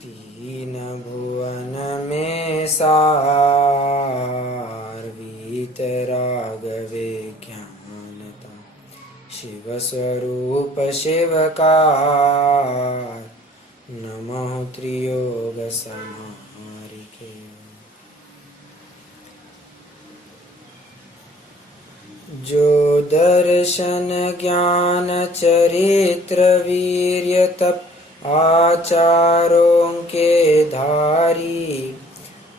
तीन भुवन में सार वीतराग विज्ञानता शिव स्वरूप शिवकार नमः त्रियोग समारिके। जो दर्शन ज्ञान चरित्र वीर्य तप आचारों के धारी,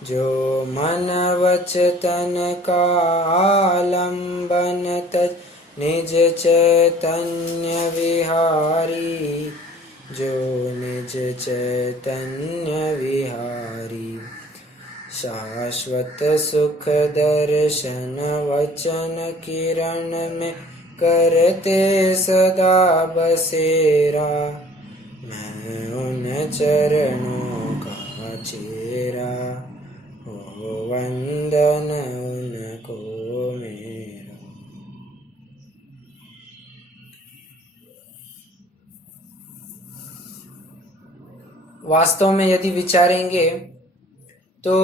जो मन वच तन का आलंबन तज निज चैतन्य विहारी, जो निज चैतन्य विहारी। शाश्वत सुख दर्शन वचन किरण में करते सदा बसेरा, मैं उन चरणों का चेरा, हो वंदन उनको मेरा। वास्तव में यदि विचारेंगे तो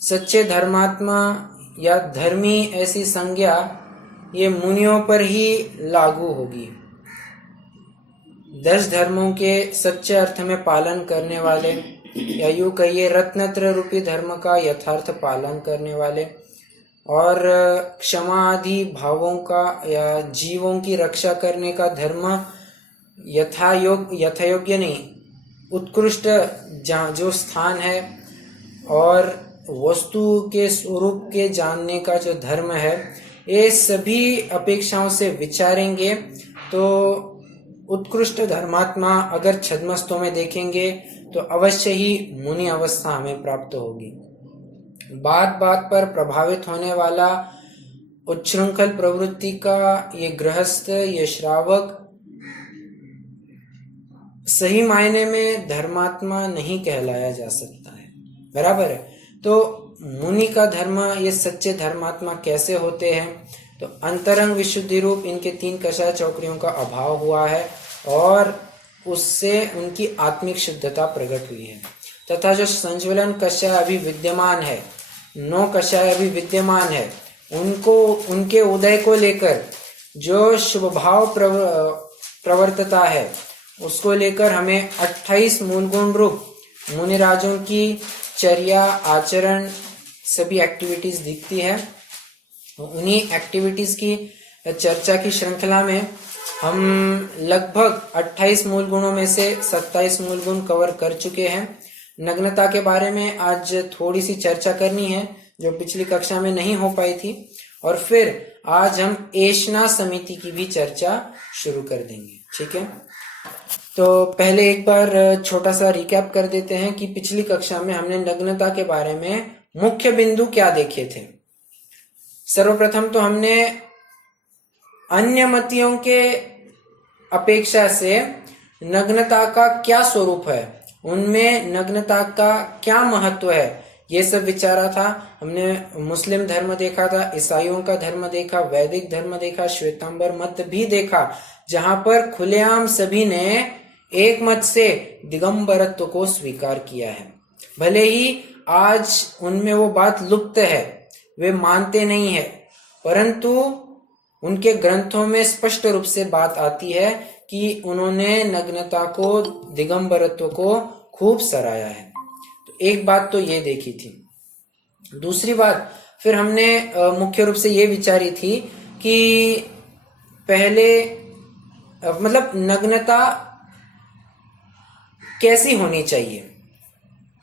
सच्चे धर्मात्मा या धर्मी ऐसी संज्ञा ये मुनियों पर ही लागू होगी। 10 धर्मों के सच्चे अर्थ में पालन करने वाले, या यूं कहिए रत्नत्र रूपी धर्म का यथार्थ पालन करने वाले, और क्षमा आदि भावों का या जीवों की रक्षा करने का धर्म यथायोग्य नहीं, उत्कृष्ट जो स्थान है, और वस्तु के स्वरूप के जानने का जो धर्म है, ये सभी अपेक्षाओं से विचारेंगे तो उत्कृष्ट धर्मात्मा अगर छद्मस्तों में देखेंगे तो अवश्य ही मुनि अवस्था हमें प्राप्त होगी। बात बात पर प्रभावित होने वाला उच्छृंखल प्रवृत्ति का ये गृहस्थ, ये श्रावक सही मायने में धर्मात्मा नहीं कहलाया जा सकता है। बराबर है। तो मुनि का धर्म, ये सच्चे धर्मात्मा कैसे होते हैं? तो अंतरंग विशुद्धि रूप इनके 3 कषाय चौकड़ियों का अभाव हुआ है और उससे उनकी आत्मिक शुद्धता प्रकट हुई है। तथा जो संज्वलन कषाय अभी विद्यमान है, 9 कषाय अभी विद्यमान है, उनके उदय को लेकर जो शुभ भाव प्रवर्तता है, उसको लेकर हमें 28 मूल गुण रूप मुनिराजों की चर्या, आचरण, सभी एक्टिविटीज दिखती है। उन्हीं एक्टिविटीज की चर्चा की श्रृंखला में हम लगभग 28 मूल गुणों में से 27 मूल गुण कवर कर चुके हैं। नग्नता के बारे में आज थोड़ी सी चर्चा करनी है जो पिछली कक्षा में नहीं हो पाई थी, और फिर आज हम एषणा समिति की भी चर्चा शुरू कर देंगे। ठीक है, तो पहले एक बार छोटा सा रिकैप कर देते हैं कि पिछली कक्षा में हमने नग्नता के बारे में मुख्य बिंदु क्या देखे थे। सर्वप्रथम तो हमने अन्य मतियों के अपेक्षा से नग्नता का क्या स्वरूप है, उनमें नग्नता का क्या महत्व है, ये सब विचारा था। हमने मुस्लिम धर्म देखा था, ईसाइयों का धर्म देखा, वैदिक धर्म देखा, श्वेतांबर मत भी देखा, जहां पर खुलेआम सभी ने एक मत से दिगंबरत्व को स्वीकार किया है। भले ही आज उनमें वो बात लुप्त है, वे मानते नहीं है, परंतु उनके ग्रंथों में स्पष्ट रूप से बात आती है कि उन्होंने नग्नता को, दिगंबरत्व को खूब सराहा है। तो एक बात तो ये देखी थी। दूसरी बात फिर हमने मुख्य रूप से ये विचारी थी कि पहले मतलब नग्नता कैसी होनी चाहिए।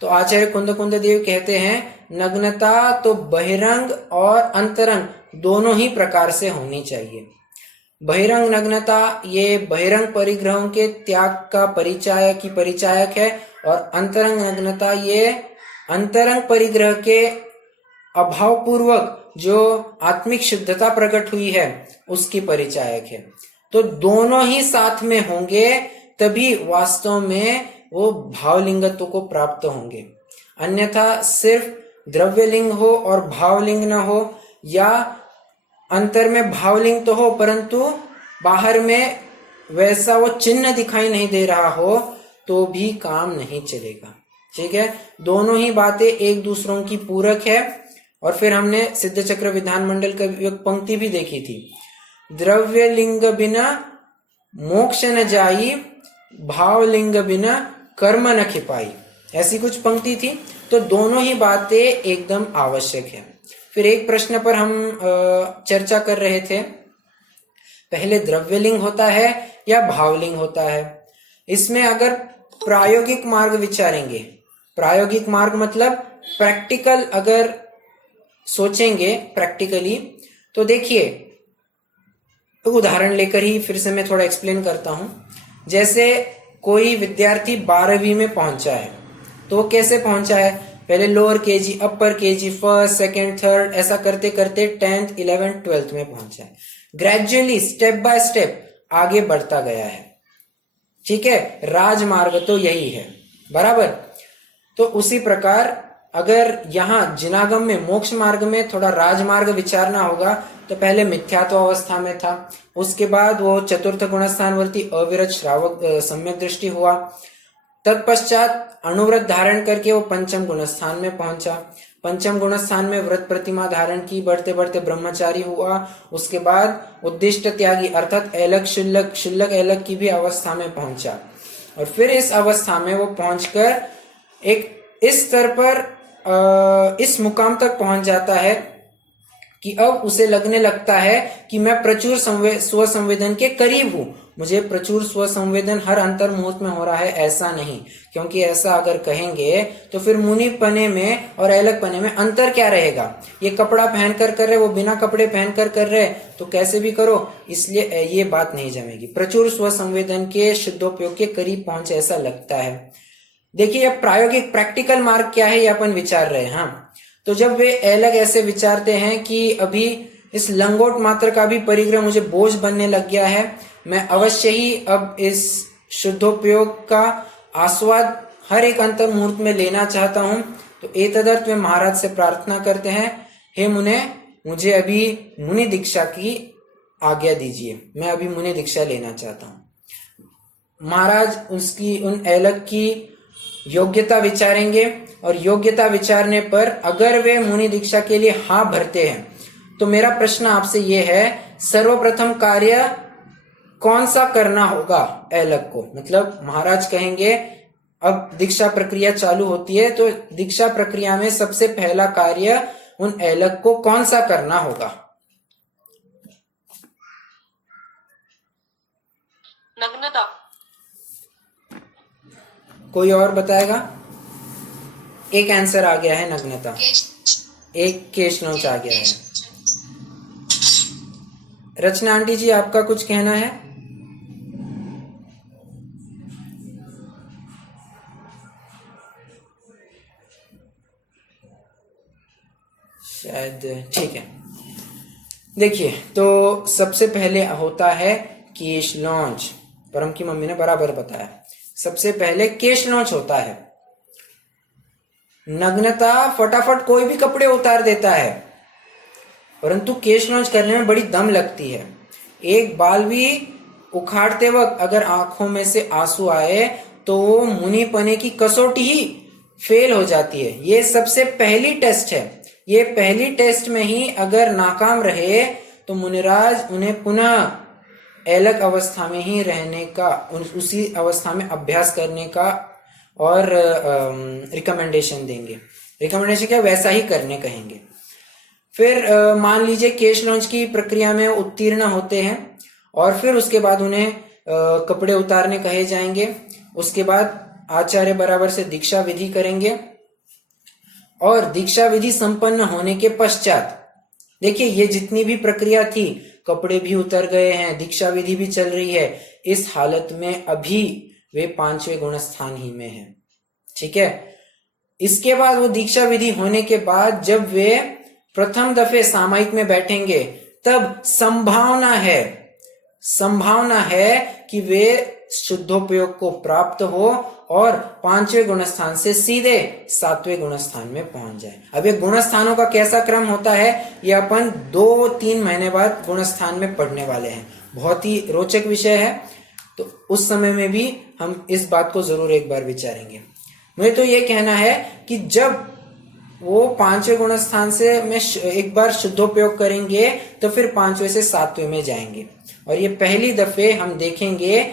तो आचार्य कुंद देव कहते हैं नग्नता तो बहिरंग और अंतरंग दोनों ही प्रकार से होनी चाहिए। बहिरंग नग्नता ये बहिरंग परिग्रहों के त्याग का परिचायक है, और अंतरंग नग्नता ये अंतरंग परिग्रह के अभाव पूर्वक जो आत्मिक शुद्धता प्रकट हुई है उसकी परिचायक है। तो दोनों ही साथ में होंगे तभी वास्तव में वो भावलिंगत्व को प्राप्त होंगे। अन्यथा सिर्फ द्रव्यलिंग हो और भावलिंग न हो, या अंतर में भावलिंग तो हो परंतु बाहर में वैसा वो चिन्ह दिखाई नहीं दे रहा हो, तो भी काम नहीं चलेगा। ठीक है, दोनों ही बातें एक दूसरों की पूरक है। और फिर हमने सिद्ध चक्र विधान मंडल का एक पंक्ति भी देखी थी, द्रव्य लिंग बिना मोक्ष न जाई, भाव लिंग बिना कर्म न खिपाई, ऐसी कुछ पंक्ति थी। तो दोनों ही बातें एकदम आवश्यक है। फिर एक प्रश्न पर हम चर्चा कर रहे थे, पहले द्रव्यलिंग होता है या भावलिंग होता है। इसमें अगर प्रायोगिक मार्ग विचारेंगे, प्रायोगिक मार्ग मतलब प्रैक्टिकल अगर सोचेंगे प्रैक्टिकली, तो देखिए उदाहरण लेकर ही फिर से मैं थोड़ा एक्सप्लेन करता हूं। जैसे कोई विद्यार्थी 12वीं में पहुंचा है, तो वो कैसे पहुंचा है, पहले लोअर केजी, अपर केजी, फर्स्ट, सेकंड, थर्ड, ऐसा करते करते 10th, 11th, 12th में पहुंचा है। ग्रेजुअली स्टेप बाय स्टेप आगे बढ़ता गया है। ठीक है, राजमार्ग तो यही है, बराबर। तो उसी प्रकार अगर यहाँ जिनागम में, मोक्ष मार्ग में थोड़ा राजमार्ग विचारना होगा, तो पहले मिथ्यात्व अवस्था में था, उसके बाद वो चतुर्थ गुणस्थानवर्ती अविरत श्रावक सम्यक दृष्टि हुआ, तत्पश्चात अनुव्रत धारण करके वो पंचम गुणस्थान में पहुंचा। पंचम गुणस्थान में व्रत प्रतिमा धारण की, बढ़ते बढ़ते ब्रह्मचारी हुआ, उसके बाद उद्दिष्ट त्यागी अर्थात ऐलक शुल्लक ऐलक की भी अवस्था में पहुंचा। और फिर इस अवस्था में वो पहुंचकर एक इस स्तर पर इस मुकाम तक पहुंच जाता है कि अब उसे लगने लगता है कि मैं प्रचुर स्व संवेदन के करीब हूं, मुझे प्रचुर स्व संवेदन हर अंतर मुहूर्त में हो रहा है, ऐसा नहीं। क्योंकि ऐसा अगर कहेंगे तो फिर मुनि पने में और ऐलक पने में अंतर क्या रहेगा। ये कपड़ा पहनकर कर रहे, वो बिना कपड़े पहनकर कर रहे, तो कैसे भी करो, इसलिए ये बात नहीं जमेगी। प्रचुर स्व संवेदन के शुद्धोपयोग के करीब पहुंचे ऐसा लगता है। देखिए अब प्रायोगिक प्रैक्टिकल मार्ग क्या है, ये अपन विचार रहे हैं। हाँ, तो जब वे अलग ऐसे विचारते हैं कि अभी इस लंगोट मात्र का भी परिग्रह मुझे बोझ बनने लग गया है, मैं अवश्य ही अब इस शुद्धोपयोग का आस्वाद हर एक अंतर मुहूर्त में लेना चाहता हूं, तो एतदर्थ वे महाराज से प्रार्थना करते हैं, हे मुने, मुझे अभी मुनि दीक्षा की आज्ञा दीजिए, मैं अभी मुनि दीक्षा लेना चाहता हूं। महाराज उसकी उन ऐलक की योग्यता विचारेंगे और योग्यता विचारने पर अगर वे मुनि दीक्षा के लिए हाँ भरते हैं, तो मेरा प्रश्न आपसे ये है, सर्वप्रथम कार्य कौन सा करना होगा ऐलक को। मतलब महाराज कहेंगे अब दीक्षा प्रक्रिया चालू होती है, तो दीक्षा प्रक्रिया में सबसे पहला कार्य उन ऐलक को कौन सा करना होगा। नग्नता। कोई और बताएगा। एक आंसर आ गया है नग्नता, एक केश नोच आ गया है। रचना आंटी जी आपका कुछ कहना है। शायद ठीक है। देखिए तो सबसे पहले होता है केश लॉन्च, परम की मम्मी ने बराबर बताया, सबसे पहले केश लॉन्च होता है। नग्नता फटाफट कोई भी कपड़े उतार देता है, परंतु केश लॉन्च करने में बड़ी दम लगती है। एक बाल भी उखाड़ते वक्त अगर आंखों में से आंसू आए तो वो मुनिपने की कसौटी ही फेल हो जाती है। ये सबसे पहली टेस्ट है, ये पहली टेस्ट में ही अगर नाकाम रहे तो मुनिराज उन्हें पुनः ऐलक अवस्था में ही रहने का, उसी अवस्था में अभ्यास करने का और रिकमेंडेशन देंगे। रिकमेंडेशन क्या, वैसा ही करने कहेंगे। फिर मान लीजिए केश लॉन्च की प्रक्रिया में उत्तीर्ण होते हैं और फिर उसके बाद उन्हें कपड़े उतारने कहे जाएंगे। उसके बाद आचार्य बराबर से दीक्षा विधि करेंगे और दीक्षा विधि संपन्न होने के पश्चात देखिए ये जितनी भी प्रक्रिया थी, कपड़े भी उतर गए हैं, दीक्षा विधि भी चल रही है, इस हालत में अभी वे 5वें गुण स्थान ही में है। ठीक है, इसके बाद वो दीक्षा विधि होने के बाद जब वे प्रथम दफे सामायिक में बैठेंगे, तब संभावना है कि वे शुद्धोपयोग को प्राप्त हो और 5वें गुण स्थान से सीधे 7वें गुण स्थान में पहुंच जाए। अब ये गुण स्थानों का कैसा क्रम होता है, ये अपन 2-3 महीने बाद गुण स्थान में पढ़ने वाले हैं। बहुत ही रोचक विषय है, तो उस समय में भी हम इस बात को जरूर एक बार विचारेंगे। मुझे तो ये कहना है कि जब वो 5वें गुण स्थान से में एक बार शुद्धोपयोग करेंगे तो फिर 5वें से 7वें में जाएंगे, और ये पहली दफे हम देखेंगे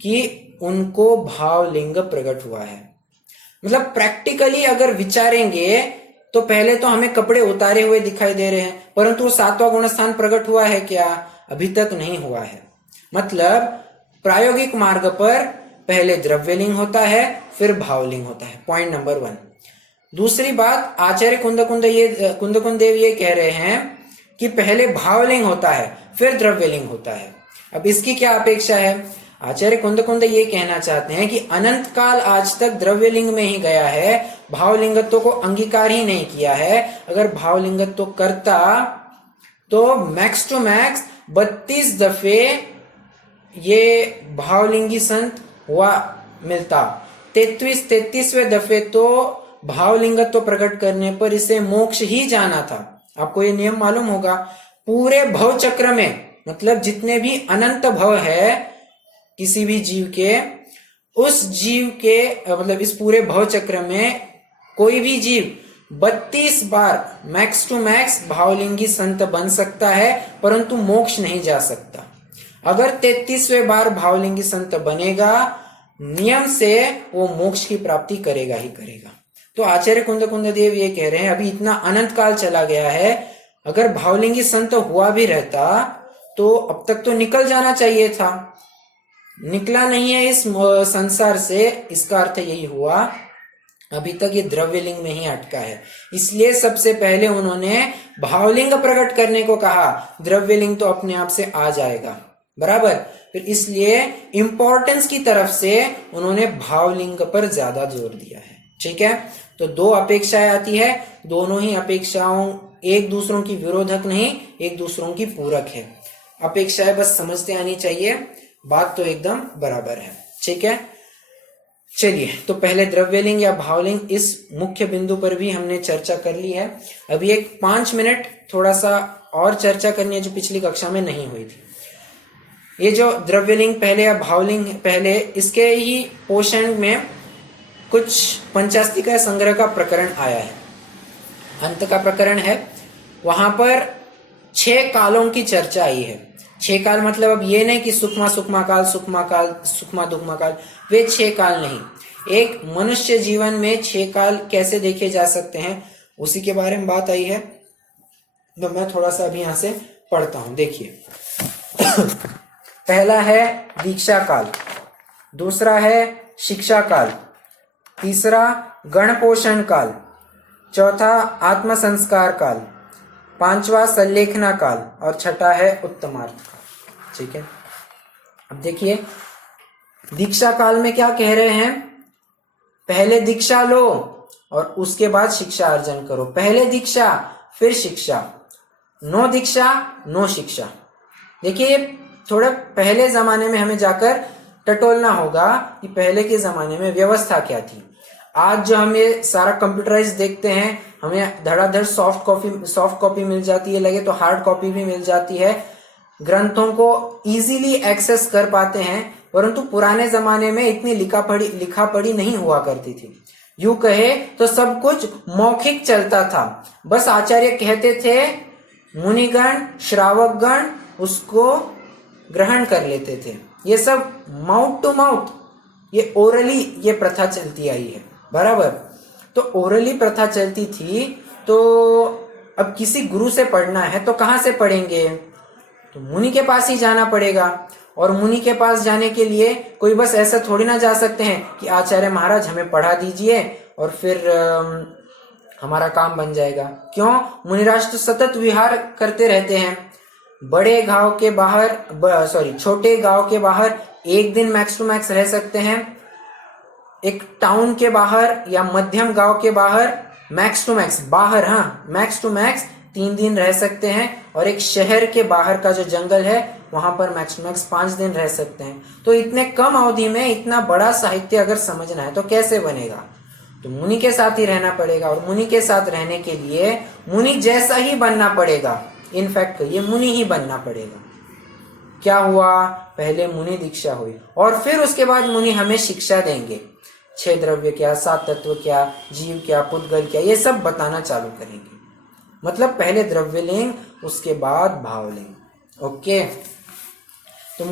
कि उनको भावलिंग प्रकट हुआ है। मतलब प्रैक्टिकली अगर विचारेंगे तो पहले तो हमें कपड़े उतारे हुए दिखाई दे रहे हैं, परंतु वो 7वां गुण स्थान प्रकट हुआ है क्या? अभी तक नहीं हुआ है। मतलब प्रायोगिक मार्ग पर पहले द्रव्यलिंग होता है, फिर भावलिंग होता है। Point number 1। दूसरी बात, आचार्य कुंदकुंद देव ये कह रहे हैं कि पहले भावलिंग होता है, फिर द्रव्यलिंग होता है। अब इसकी क्या अपेक्षा है? आचार्य कुंदकुंद ये कहना चाहते हैं कि अनंत काल आज तक द्रव्यलिंग में ही गया है, भावलिंगत्व को अंगीकार ही नहीं किया है। अगर भावलिंगत्व करता तो मैक्स टू मैक्स 32 दफे ये भावलिंगी संत हुआ मिलता। 33वें दफे तो भावलिंगत्व प्रकट करने पर इसे मोक्ष ही जाना था। आपको ये नियम मालूम होगा। पूरे भव चक्र में, मतलब जितने भी अनंत भव है किसी भी जीव के, उस जीव के मतलब इस पूरे भव चक्र में कोई भी जीव 32 बार मैक्स टू मैक्स भावलिंगी संत बन सकता है, परंतु मोक्ष नहीं जा सकता। अगर 33वें बार भावलिंगी संत बनेगा, नियम से वो मोक्ष की प्राप्ति करेगा ही करेगा। तो आचार्य कुंदकुंद देव ये कह रहे हैं अभी इतना अनंत काल चला गया है, अगर भावलिंगी संत हुआ भी रहता तो अब तक तो निकल जाना चाहिए था, निकला नहीं है इस संसार से। इसका अर्थ यही हुआ अभी तक ये द्रव्यलिंग में ही अटका है। इसलिए सबसे पहले उन्होंने भावलिंग प्रकट करने को कहा, द्रव्यलिंग तो अपने आप से आ जाएगा, बराबर। फिर इसलिए इंपॉर्टेंस की तरफ से उन्होंने भावलिंग पर ज्यादा जोर दिया है। ठीक है, तो 2 अपेक्षाएं आती है, दोनों ही अपेक्षाओं एक दूसरों की विरोधक नहीं, एक दूसरों की पूरक है। अपेक्षाएं बस समझते आनी चाहिए, बात तो एकदम बराबर है। ठीक है, चलिए, तो पहले द्रव्यलिंग या भावलिंग इस मुख्य बिंदु पर भी हमने चर्चा कर ली है। अभी एक 5 मिनट थोड़ा सा और चर्चा करनी है जो पिछली कक्षा में नहीं हुई थी। ये जो द्रव्यलिंग पहले या भावलिंग पहले, इसके ही पोषण में कुछ पंचास्तिका संग्रह का प्रकरण आया है, अंत का प्रकरण है। वहां पर 6 कालों की चर्चा आई है। 6 काल मतलब अब ये नहीं कि सुखमा काल, सुखमा दुखमा काल, वे 6 काल नहीं। एक मनुष्य जीवन में 6 काल कैसे देखे जा सकते हैं उसी के बारे में बात आई है। तो मैं थोड़ा सा अभी यहां से पढ़ता हूं, देखिए। पहला है दीक्षा काल, दूसरा है शिक्षा काल, तीसरा गणपोषण काल, चौथा आत्म संस्कार काल, 5वां संलेखना काल और 6ठा है उत्तमार्थ काल। ठीक है, अब देखिए दीक्षा काल में क्या कह रहे हैं, पहले दीक्षा लो और उसके बाद शिक्षा अर्जन करो। पहले दीक्षा फिर शिक्षा, नो दीक्षा नो शिक्षा। देखिए थोड़ा पहले जमाने में हमें जाकर टटोलना होगा कि पहले के जमाने में व्यवस्था क्या थी। आज जो हम ये सारा कंप्यूटराइज देखते हैं, हमें धड़ाधड़ सॉफ्ट कॉपी मिल जाती है, लगे तो हार्ड कॉपी भी मिल जाती है, ग्रंथों को इजीली एक्सेस कर पाते हैं। परंतु पुराने जमाने में इतनी लिखा पढ़ी नहीं हुआ करती थी। यूं कहे तो सब कुछ मौखिक चलता था, बस आचार्य कहते थे, मुनिगण श्रावकगण उसको ग्रहण कर लेते थे। ये सब माउथ टू माउथ, ये ओरली ये प्रथा चलती आई है, बराबर। तो ओरली प्रथा चलती थी, तो अब किसी गुरु से पढ़ना है तो कहाँ से पढ़ेंगे, तो मुनि के पास ही जाना पड़ेगा। और मुनि के पास जाने के लिए कोई बस ऐसा थोड़ी ना जा सकते हैं कि आचार्य महाराज हमें पढ़ा दीजिए और फिर हमारा काम बन जाएगा। क्यों, मुनिराज तो सतत विहार करते रहते हैं। छोटे गांव के बाहर एक दिन मैक्स टू मैक्स रह सकते हैं, एक टाउन के बाहर या मध्यम गांव के बाहर मैक्स टू मैक्स 3 दिन रह सकते हैं, और एक शहर के बाहर का जो जंगल है वहां पर मैक्स टू मैक्स 5 दिन रह सकते हैं। तो इतने कम अवधि में इतना बड़ा साहित्य अगर समझना है तो कैसे बनेगा, तो मुनि के साथ ही रहना पड़ेगा। और मुनि के साथ रहने के लिए मुनि जैसा ही बनना पड़ेगा, इनफैक्ट ये मुनि ही बनना पड़ेगा। क्या हुआ, पहले मुनि दीक्षा हुई और फिर उसके बाद मुनि हमें शिक्षा देंगे। 6 द्रव्य क्या, 7 तत्व क्या, जीव क्या, पुद्गल क्या, ये सब बताना चालू करेंगे। मतलब पहले द्रव्यलिंग, उसके बाद भावलिंग। ओके। तो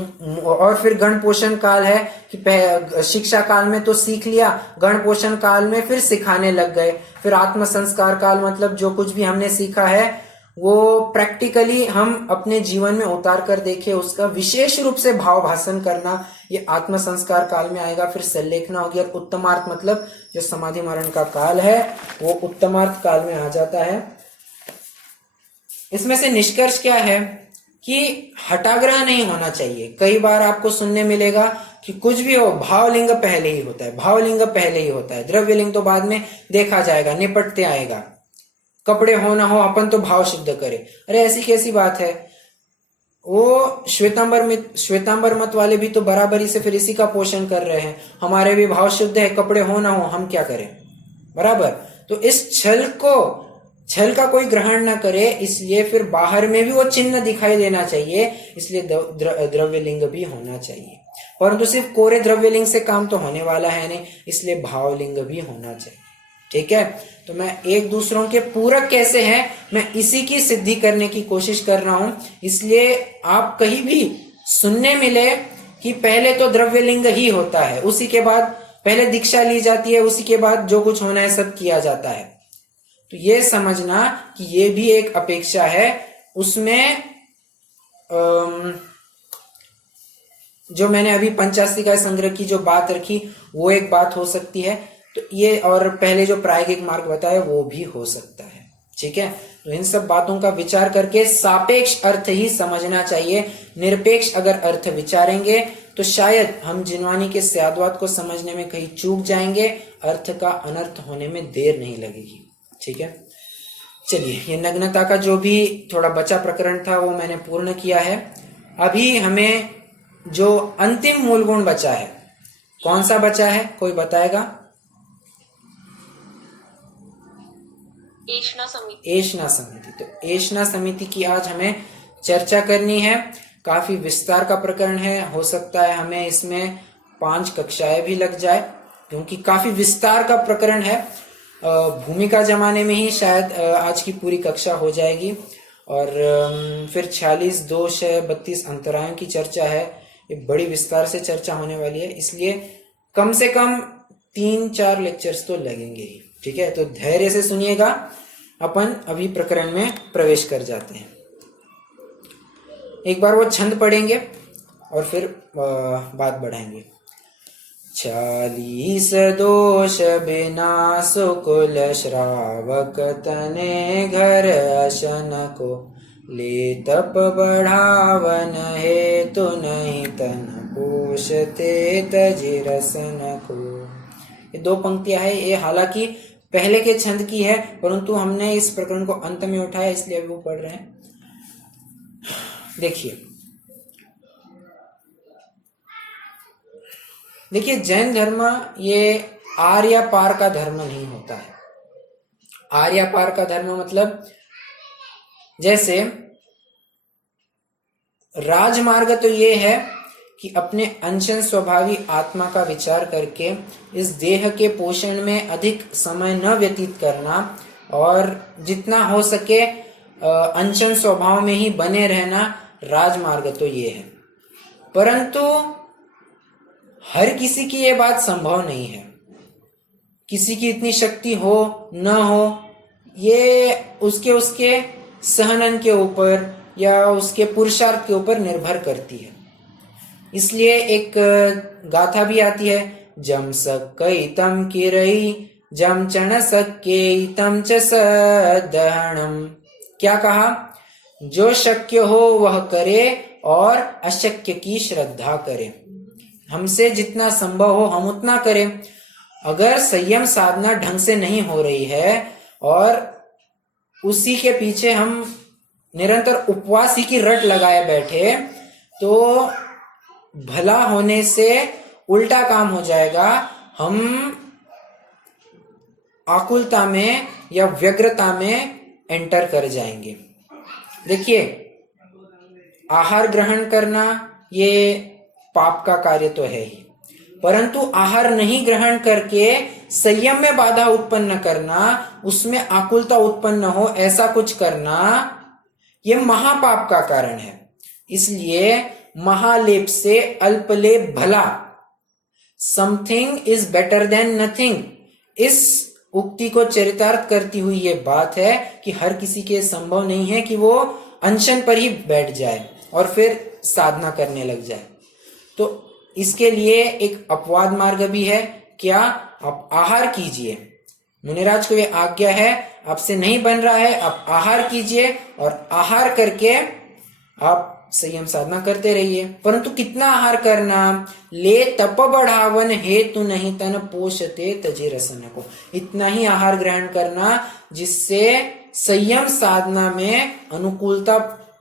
और फिर गण पोषण काल है कि शिक्षा काल में तो सीख लिया, गण पोषण काल में फिर सिखाने लग गए। फिर आत्म संस्कार काल, मतलब जो कुछ भी हमने सीखा है वो प्रैक्टिकली हम अपने जीवन में उतार कर देखे, उसका विशेष रूप से भाव भाषण करना, ये आत्म संस्कार काल में आएगा। फिर संलेखना हो गया। उत्तमार्थ मतलब जो समाधि मरण का काल है वो उत्तमार्थ काल में आ जाता है। इसमें से निष्कर्ष क्या है कि हठाग्रह नहीं होना चाहिए। कई बार आपको सुनने मिलेगा कि कुछ भी हो, भावलिंग पहले ही होता है, भावलिंग पहले ही होता है, द्रव्यलिंग तो बाद में देखा जाएगा, निपटते आएगा, कपड़े हो ना हो अपन तो भाव शुद्ध करें। अरे ऐसी कैसी बात है। वो श्वेतांबर मत वाले भी तो बराबरी से फिर इसी का पोषण कर रहे हैं। हमारे भी भाव शुद्ध है, कपड़े हो ना हो हम क्या करें, बराबर। तो इस छल का कोई ग्रहण ना करे, इसलिए फिर बाहर में भी वो चिन्ह दिखाई देना चाहिए, इसलिए द्रव्यलिंग भी होना चाहिए। परंतु सिर्फ कोरे द्रव्यलिंग से काम तो होने वाला है नहीं, इसलिए भावलिंग भी होना चाहिए। ठीक है। तो मैं एक दूसरों के पूरक कैसे हैं, मैं इसी की सिद्धि करने की कोशिश कर रहा हूं। इसलिए आप कहीं भी सुनने मिले कि पहले तो द्रव्यलिंग ही होता है, उसी के बाद पहले दीक्षा ली जाती है, उसी के बाद जो कुछ होना है सब किया जाता है, तो ये समझना कि ये भी एक अपेक्षा है। उसमें जो मैंने अभी पंचास्तिकाय संग्रह की जो बात रखी वो एक बात हो सकती है, तो ये और पहले जो प्रायोगिक मार्ग बताया वो भी हो सकता है। ठीक है। तो इन सब बातों का विचार करके सापेक्ष अर्थ ही समझना चाहिए। निरपेक्ष अगर अर्थ विचारेंगे तो शायद हम जिनवानी के स्याद्वाद को समझने में कहीं चूक जाएंगे, अर्थ का अनर्थ होने में देर नहीं लगेगी। ठीक है। चलिए, ये नग्नता का जो भी थोड़ा बचा प्रकरण था वो मैंने पूर्ण किया है। अभी हमें जो अंतिम मूल गुण बचा है, कौन सा बचा है, कोई बताएगा? एषणा समिति। एषणा समिति। तो एषणा समिति की आज हमें चर्चा करनी है। काफी विस्तार का प्रकरण है, हो सकता है हमें इसमें 5 कक्षाएं भी लग जाए, क्योंकि काफी विस्तार का प्रकरण है। भूमिका जमाने में ही शायद आज की पूरी कक्षा हो जाएगी। और फिर 46 दोष है, 32 अंतरायों की चर्चा है, ये बड़ी विस्तार से चर्चा होने वाली है, इसलिए कम से कम 3-4 लेक्चर्स तो लगेंगे ही। ठीक है। तो धैर्य से सुनिएगा, अपन अभी प्रकरण में प्रवेश कर जाते हैं। एक बार वो छंद पढ़ेंगे और फिर बात बढ़ाएंगे। 46 दोष बिना सुकुल श्रावक तने घर अशन को, ले तप बढ़ावन हेतु नहीं तन पोषते तजि रसन को। ये 2 पंक्तियां है, ये हालांकि पहले के छंद की है, परंतु हमने इस प्रकरण को अंत में उठाया, इसलिए अभी वो पढ़ रहे हैं। देखिए, जैन धर्म ये आर्य पार का धर्म नहीं होता है। आर्य पार का धर्म मतलब जैसे राजमार्ग तो ये है कि अपने अंशन स्वभावी आत्मा का विचार करके इस देह के पोषण में अधिक समय न व्यतीत करना और जितना हो सके अंशन स्वभाव में ही बने रहना, राजमार्ग तो ये है। परंतु हर किसी की ये बात संभव नहीं है। किसी की इतनी शक्ति हो न हो, ये उसके सहनन के ऊपर या उसके पुरुषार्थ के ऊपर निर्भर करती है। इसलिए एक गाथा भी आती है, जम सक्कई तम किरई जम चण सक्के तम च सदहणम। क्या कहा? जो शक्य हो वह करे और अशक्य की श्रद्धा करे। हमसे जितना संभव हो हम उतना करें। अगर संयम साधना ढंग से नहीं हो रही है और उसी के पीछे हम निरंतर उपवास ही की रट लगाए बैठे, तो भला होने से उल्टा काम हो जाएगा। हम आकुलता में या व्यग्रता में एंटर कर जाएंगे। देखिए, आहार ग्रहण करना ये पाप का कार्य तो है ही, परंतु आहार नहीं ग्रहण करके संयम में बाधा उत्पन्न करना, उसमें आकुलता उत्पन्न हो ऐसा कुछ करना, यह महापाप का कारण है। इसलिए महालेप से अल्पलेप भला, something is better than nothing, इस उक्ति को चरितार्थ करती हुई ये बात है कि हर किसी के संभव नहीं है कि वो अनशन पर ही बैठ जाए और फिर साधना करने लग जाए। तो इसके लिए एक अपवाद मार्ग भी है। क्या? आप आहार कीजिए, मुनिराज को ये आज्ञा है, आपसे नहीं बन रहा है, आप आहार कीजिए और आहार करके आप संयम साधना करते रहिए। परंतु कितना आहार करना? ले तप बढ़ावन हेतु नहीं तन पोषते तजे रसन को, इतना ही आहार ग्रहण करना जिससे संयम साधना में अनुकूलता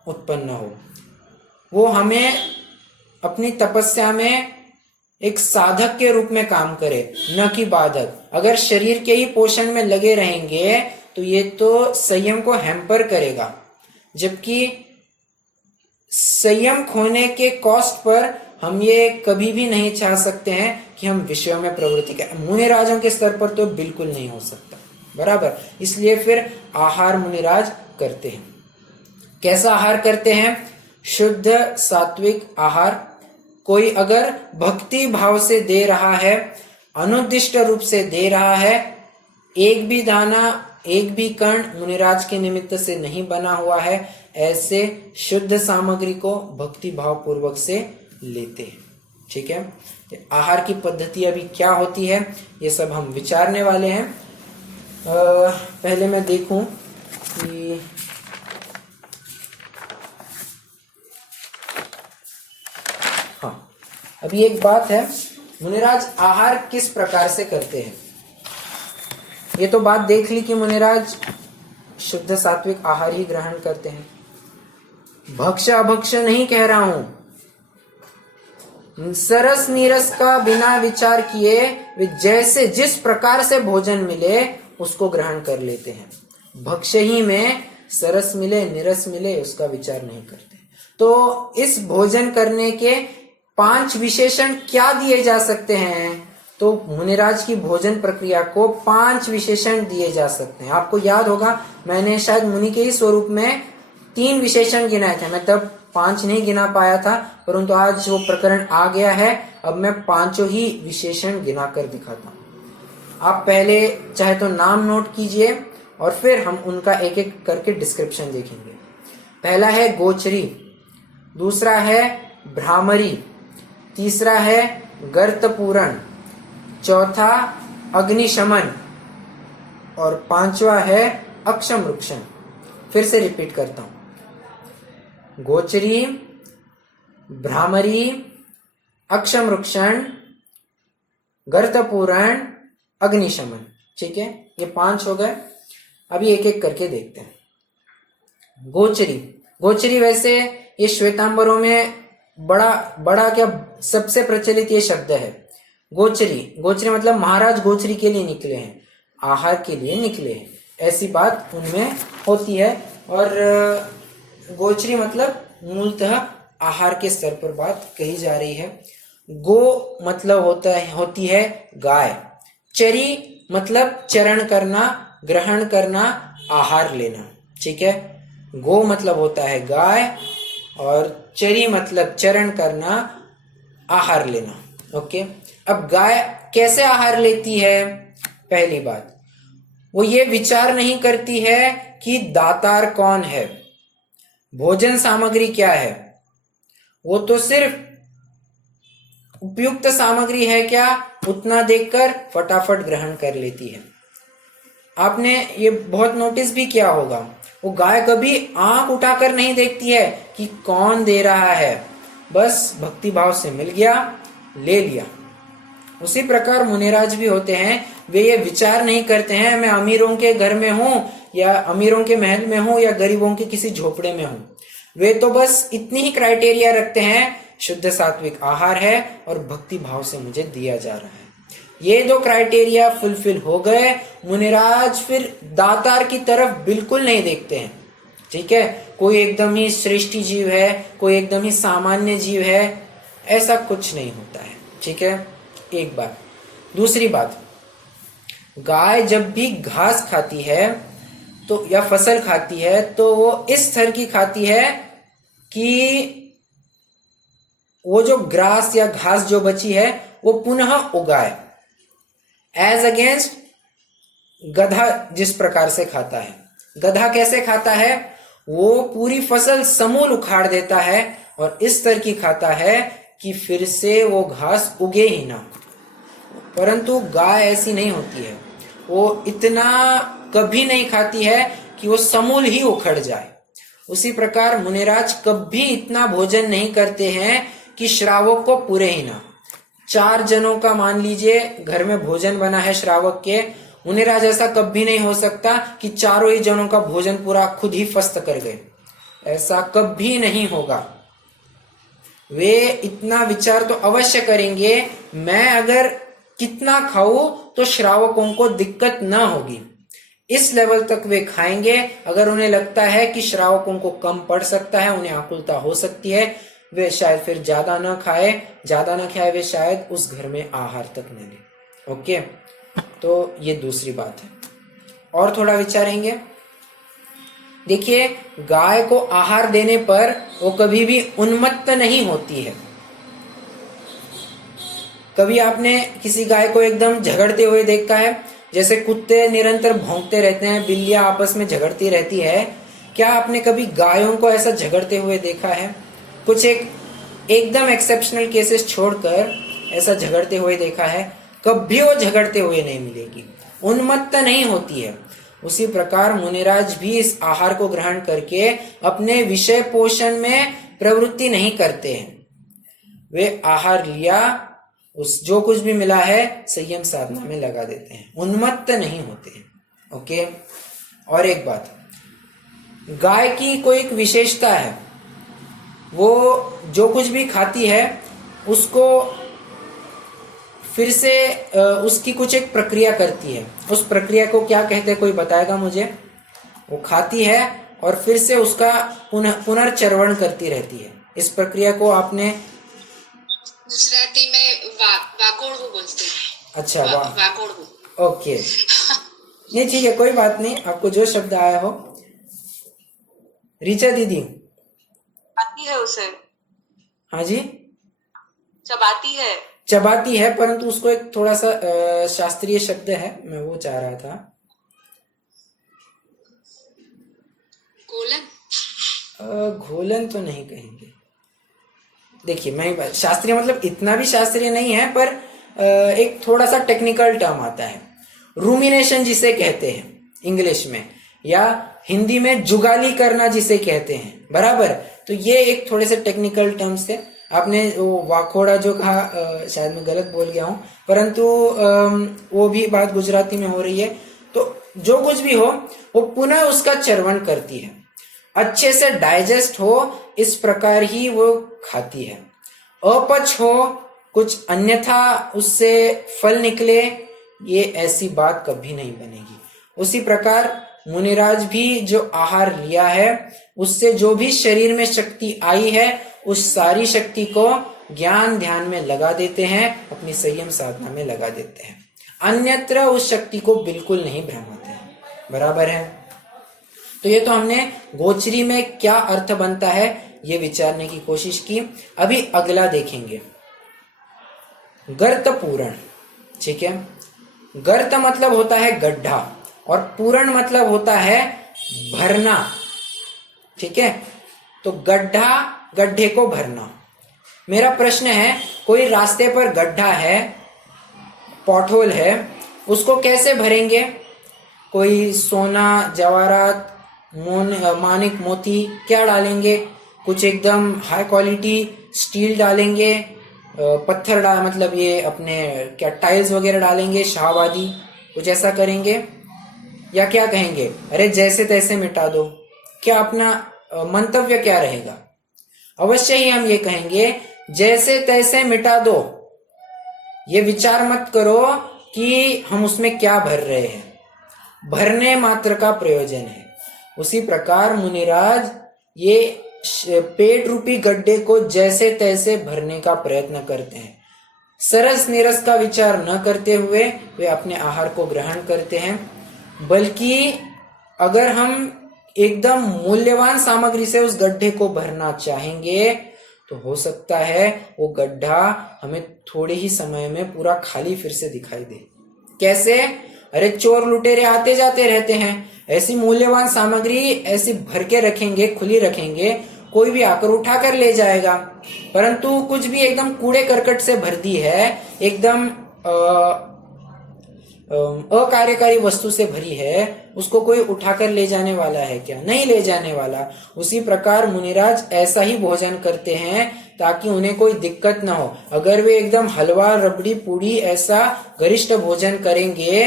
उत्पन्न हो, वो हमें अपनी तपस्या में एक साधक के रूप में काम करे, न कि बाधक। अगर शरीर के ही पोषण में लगे रहेंगे तो ये तो संयम को हैम्पर करेगा, जबकि संयम खोने के कॉस्ट पर हम ये कभी भी नहीं चाह सकते हैं कि हम विषयों में प्रवृत्ति करें। मुनिराजों के स्तर पर तो बिल्कुल नहीं हो सकता, बराबर। इसलिए फिर आहार मुनिराज करते हैं। कैसा आहार करते हैं? शुद्ध सात्विक आहार। कोई अगर भक्ति भाव से दे रहा है, अनुद्दिष्ट रूप से दे रहा है, एक भी दाना एक भी कण मुनिराज के निमित्त से नहीं बना हुआ है, ऐसे शुद्ध सामग्री को भक्ति भाव पूर्वक से लेते हैं। ठीक है, आहार की पद्धति अभी क्या होती है ये सब हम विचारने वाले हैं। पहले मैं देखूं कि हाँ, अभी एक बात है, मुनिराज आहार किस प्रकार से करते हैं। ये तो बात देख ली कि मुनिराज शुद्ध सात्विक आहार ही ग्रहण करते हैं। भक्ष अभक्ष नहीं कह रहा हूं, सरस नीरस का बिना विचार किए वे जैसे जिस प्रकार से भोजन मिले उसको ग्रहण कर लेते हैं। भक्ष ही में सरस मिले नीरस मिले उसका विचार नहीं करते। तो इस भोजन करने के 5 विशेषण क्या दिए जा सकते हैं? तो मुनिराज की भोजन प्रक्रिया को 5 विशेषण दिए जा सकते हैं। आपको याद होगा मैंने शायद मुनि के ही स्वरूप में 3 विशेषण गिनाए थे। मैं तब 5 नहीं गिना पाया था, परंतु आज वो प्रकरण आ गया है, अब मैं 5 ही विशेषण गिना कर दिखाता हूँ। आप पहले चाहे तो नाम नोट कीजिए और फिर हम उनका एक एक करके डिस्क्रिप्शन देखेंगे। पहला है गोचरी, दूसरा है भ्रामरी, तीसरा है गर्तपूरण, चौथा अग्निशमन और 5वां है अक्षमृक्षण। फिर से रिपीट करता हूं, गोचरी, भ्रामरी, अक्षमृक्षण, गर्तपूरण, अग्निशमन। ठीक है, ये 5 हो गए। अभी एक एक करके देखते हैं। गोचरी, गोचरी वैसे ये श्वेतांबरों में बड़ा क्या सबसे प्रचलित ये शब्द है। गोचरी, गोचरी मतलब महाराज गोचरी के लिए निकले हैं, आहार के लिए निकले हैं, ऐसी बात उनमें होती है। और गोचरी मतलब मूलतः आहार के स्तर पर बात कही जा रही है। गो मतलब होती है गाय, चरी मतलब चरण करना, ग्रहण करना, आहार लेना। ठीक है, गो मतलब होता है गाय और चरी मतलब चरण करना, आहार लेना। ओके, अब गाय कैसे आहार लेती है? पहली बात, वो ये विचार नहीं करती है कि दातार कौन है, भोजन सामग्री क्या है, वो तो सिर्फ उपयुक्त सामग्री है क्या उतना देखकर फटाफट ग्रहण कर लेती है। आपने ये बहुत नोटिस भी किया होगा, वो गाय कभी आंख उठाकर नहीं देखती है कि कौन दे रहा है, बस भक्ति भाव से मिल गया ले लिया। उसी प्रकार मुनिराज भी होते हैं, वे ये विचार नहीं करते हैं मैं अमीरों के घर में हूं या अमीरों के महल में हूं या गरीबों के किसी झोपड़े में हूं। वे तो बस इतनी ही क्राइटेरिया रखते हैं, शुद्ध सात्विक आहार है और भक्ति भाव से मुझे दिया जा रहा है। ये 2 क्राइटेरिया फुलफिल हो गए, मुनिराज फिर दातार की तरफ बिल्कुल नहीं देखते हैं। ठीक है, कोई एकदम ही श्रेष्ठी जीव है, कोई एकदम ही सामान्य जीव है, ऐसा कुछ नहीं होता है। ठीक है, एक बात। दूसरी बात, गाय जब भी घास खाती है तो या फसल खाती है तो वो इस तरह की खाती है कि वो जो ग्रास या घास जो बची है वो पुनः उगाए, एज अगेंस्ट गधा जिस प्रकार से खाता है। गधा कैसे खाता है, वो पूरी फसल समूल उखाड़ देता है और इस तरह की खाता है कि फिर से वो घास उगे ही ना। परंतु गाय ऐसी नहीं होती है, वो इतना कभी नहीं खाती है कि वो समूल ही उखड़ जाए। उसी प्रकार मुनिराज कभी इतना भोजन नहीं करते हैं कि श्रावक को पूरे ही ना। 4 जनों का मान लीजिए घर में भोजन बना है श्रावक के, मुनिराज ऐसा कभी नहीं हो सकता कि चारों ही जनों का भोजन पूरा खुद ही फस्त कर गए, ऐसा कभी नहीं होगा। वे इतना विचार तो अवश्य करेंगे, मैं अगर कितना खाऊं तो श्रावकों को दिक्कत ना होगी, इस लेवल तक वे खाएंगे। अगर उन्हें लगता है कि श्रावकों को कम पड़ सकता है, उन्हें आकुलता हो सकती है, वे शायद फिर ज्यादा न खाए, वे शायद उस घर में आहार तक न ले। ओके, तो ये दूसरी बात है। और थोड़ा विचारेंगे। देखिए, गाय को आहार देने पर वो कभी भी उन्मत्त नहीं होती है। कभी आपने किसी गाय को एकदम झगड़ते हुए देखा है? जैसे कुत्ते निरंतर भौंकते रहते हैं, बिल्लियां आपस में झगड़ती रहती है, क्या आपने कभी गायों को ऐसा झगड़ते हुए देखा है? कुछ एकदम एक्सेप्शनल केसेस छोड़कर ऐसा झगड़ते हुए देखा है? कभी वो झगड़ते हुए नहीं मिलेगी, उन्मत्त नहीं होती है। उसी प्रकार मुनिराज भी इस आहार को ग्रहण करके अपने विषय पोषण में प्रवृत्ति नहीं करते हैं। वे आहार लिया, उस जो कुछ भी मिला है संयम साधना में लगा देते हैं, उन्मत्त नहीं होते हैं। ओके, और एक बात, गाय की कोई एक विशेषता है, वो जो कुछ भी खाती है उसको फिर से उसकी कुछ एक प्रक्रिया करती है। उस प्रक्रिया को क्या कहते हैं, कोई बताएगा मुझे? वो खाती है और फिर से उसका पुनर्चर्वण करती रहती है। इस प्रक्रिया को आपने गुजराती में वागोड़ू बोलते हैं। अच्छा, वागोड़ू। ओके, नहीं ठीक है, कोई बात नहीं, आपको जो शब्द आया हो। रीचा दीदी आती है उसे? हाँ जी, चबाती है, परंतु उसको एक थोड़ा सा शास्त्रीय शब्द है, मैं वो चाह रहा था। घोलन तो नहीं कहेंगे। देखिए, मैं शास्त्रीय मतलब इतना भी शास्त्रीय नहीं है, पर एक थोड़ा सा टेक्निकल टर्म आता है, रूमिनेशन जिसे कहते हैं इंग्लिश में, या हिंदी में जुगाली करना जिसे कहते हैं, बराबर। तो ये एक थोड़े से टेक्निकल टर्म्स थे। आपने वो वाखोड़ा जो कहा, शायद मैं गलत बोल गया हूँ, परंतु वो भी बात गुजराती में हो रही है। तो जो कुछ भी हो वो पुनः उसका चर्वण करती है, अच्छे से डाइजेस्ट हो, इस प्रकार ही वो खाती है। अपच हो, कुछ अन्यथा उससे फल निकले, ये ऐसी बात कभी नहीं बनेगी। उसी प्रकार मुनिराज भी जो आहार लिया है उससे जो भी शरीर में शक्ति आई है उस सारी शक्ति को ज्ञान ध्यान में लगा देते हैं, अपनी संयम साधना में लगा देते हैं, अन्यत्र उस शक्ति को बिल्कुल नहीं भ्रमाते हैं। बराबर है? तो ये तो हमने गोचरी में क्या अर्थ बनता है ये विचारने की कोशिश की। अभी अगला देखेंगे, गर्त पूरण। ठीक है, गर्त मतलब होता है गड्ढा और पूरण मतलब होता है भरना। ठीक है, तो गड्ढे को भरना। मेरा प्रश्न है, कोई रास्ते पर गड्ढा है, पॉटहोल है, उसको कैसे भरेंगे? कोई सोना जवाहरात मानिक मोती क्या डालेंगे? कुछ एकदम हाई क्वालिटी स्टील डालेंगे, पत्थर मतलब ये अपने क्या टाइल्स वगैरह डालेंगे, शाहबादी, कुछ ऐसा करेंगे? या क्या कहेंगे, अरे जैसे तैसे मिटा दो? क्या अपना मंतव्य क्या रहेगा? अवश्य ही हम ये कहेंगे, जैसे तैसे मिटा दो। ये विचार मत करो कि हम उसमें क्या भर रहे हैं, भरने मात्र का प्रयोजन है। उसी प्रकार मुनिराज ये पेट रूपी गड्ढे को जैसे तैसे भरने का प्रयत्न करते हैं। सरस निरस का विचार न करते हुए वे अपने आहार को ग्रहण करते हैं, बल्कि अगर हम एकदम मूल्यवान सामग्री से उस गड्ढे को भरना चाहेंगे तो हो सकता है वो गड्ढा हमें थोड़े ही समय में पूरा खाली फिर से दिखाई दे। कैसे? अरे चोर लुटेरे आते जाते रहते हैं, ऐसी मूल्यवान सामग्री ऐसी भर के रखेंगे, खुली रखेंगे, कोई भी आकर उठा कर ले जाएगा। परंतु कुछ भी एकदम कूड़े करकट से भर दी है, एकदम अकार्यकारी वस्तु से भरी है, उसको कोई उठाकर ले जाने वाला है क्या? नहीं ले जाने वाला। उसी प्रकार मुनिराज ऐसा ही भोजन करते हैं ताकि उन्हें कोई दिक्कत ना हो। अगर वे एकदम हलवा, रबड़ी, पूड़ी ऐसा गरिष्ठ भोजन करेंगे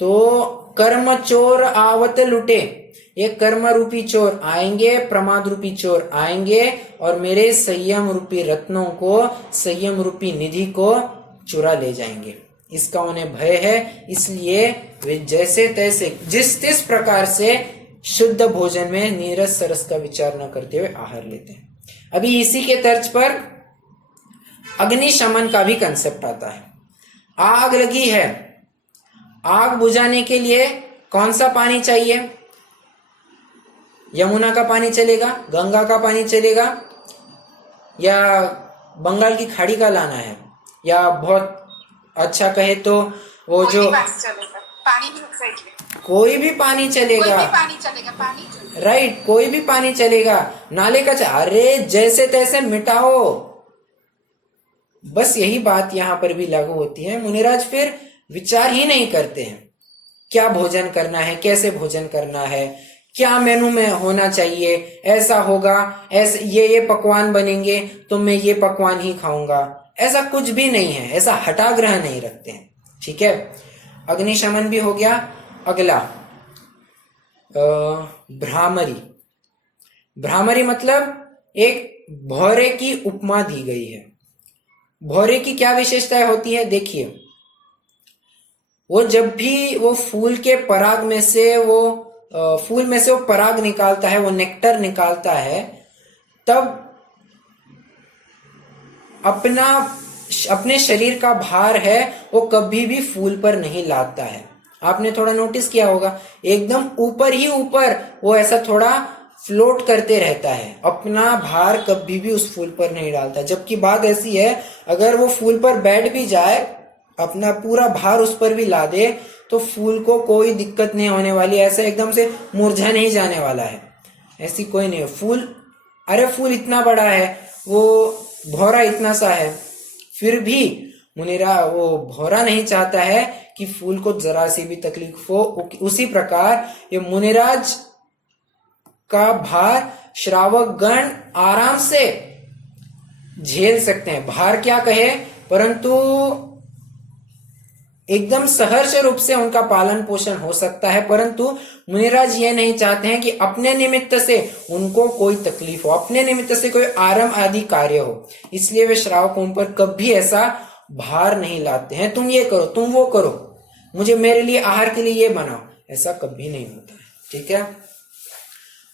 तो कर्म चोर आवत लुटे, ये कर्म रूपी चोर आएंगे, प्रमाद रूपी चोर आएंगे और मेरे संयम रूपी रत्नों को, संयम रूपी निधि को चुरा ले जाएंगे। इसका उन्हें भय है, इसलिए वे जैसे तैसे जिस प्रकार से शुद्ध भोजन में नीरस सरस का विचार न करते हुए आहार लेते हैं। अभी इसी के तर्ज पर अग्निशमन का भी कंसेप्ट आता है। आग लगी है, आग बुझाने के लिए कौन सा पानी चाहिए? यमुना का पानी चलेगा, गंगा का पानी चलेगा, या बंगाल की खाड़ी का लाना है, या बहुत अच्छा कहे तो वो जो पानी भी कोई भी पानी चलेगा, राइट, कोई भी पानी चलेगा, नाले का अरे जैसे तैसे मिटाओ। बस यही बात यहाँ पर भी लागू होती है। मुनिराज फिर विचार ही नहीं करते हैं क्या भोजन करना है, कैसे भोजन करना है, क्या मेनू में होना चाहिए, ऐसा होगा, ऐसे ये पकवान बनेंगे तो मैं ये पकवान ही खाऊंगा, ऐसा कुछ भी नहीं है। ऐसा हठाग्रह नहीं रखते हैं। ठीक है, अग्निशमन भी हो गया। अगला भ्रामरी। भ्रामरी मतलब एक भौरे की उपमा दी गई है। भौरे की क्या विशेषताएं होती है? देखिए, वो जब भी वो फूल के पराग में से वो फूल में से वो पराग निकालता है, वो नेक्टर निकालता है, तब अपने शरीर का भार है वो कभी भी फूल पर नहीं लाता है। आपने थोड़ा नोटिस किया होगा, एकदम ऊपर ही ऊपर वो ऐसा थोड़ा फ्लोट करते रहता है, अपना भार कभी भी उस फूल पर नहीं डालता। जबकि बात ऐसी है, अगर वो फूल पर बैठ भी जाए, अपना पूरा भार उस पर भी ला दे, तो फूल को कोई दिक्कत नहीं होने वाली, ऐसा एकदम से मुरझा नहीं जाने वाला है, ऐसी कोई नहीं है। फूल, अरे फूल इतना बड़ा है, वो भौरा इतना सा है, फिर भी मुनिरा वो भौरा नहीं चाहता है कि फूल को जरा सी भी तकलीफ हो। उसी प्रकार ये मुनिराज का भार श्रावक गण आराम से झेल सकते हैं। भार क्या कहे, परंतु एकदम सहर्ष रूप से उनका पालन पोषण हो सकता है। परंतु मुनिराज ये नहीं चाहते हैं कि अपने निमित्त से उनको कोई तकलीफ हो, अपने निमित्त से कोई आराम आदि कार्य हो, इसलिए वे श्रावकों पर कभी ऐसा भार नहीं लाते हैं, तुम ये करो, तुम वो करो, मुझे मेरे लिए आहार के लिए ये बनाओ, ऐसा कभी नहीं होता है। ठीक है,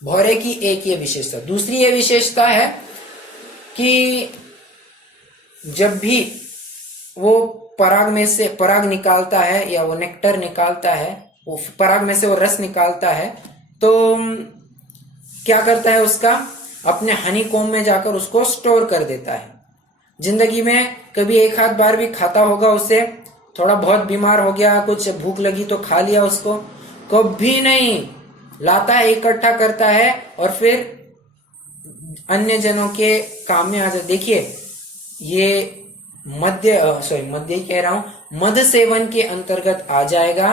भौरे की एक ये विशेषता। दूसरी ये विशेषता है कि जब भी वो पराग में से पराग निकालता है या वो नेक्टर निकालता है, वो पराग में से वो रस निकालता है, तो क्या करता है, उसका अपने हनी कोम में जाकर उसको स्टोर कर देता है। जिंदगी में कभी एक आध बार भी खाता होगा उसे, थोड़ा बहुत बीमार हो गया, कुछ भूख लगी तो खा लिया उसको, कभी नहीं लाता है, इकट्ठा करता है और फिर अन्य जनों के काम में आ जाता। देखिए, ये मध्य कह रहा हूं, मद सेवन के अंतर्गत आ जाएगा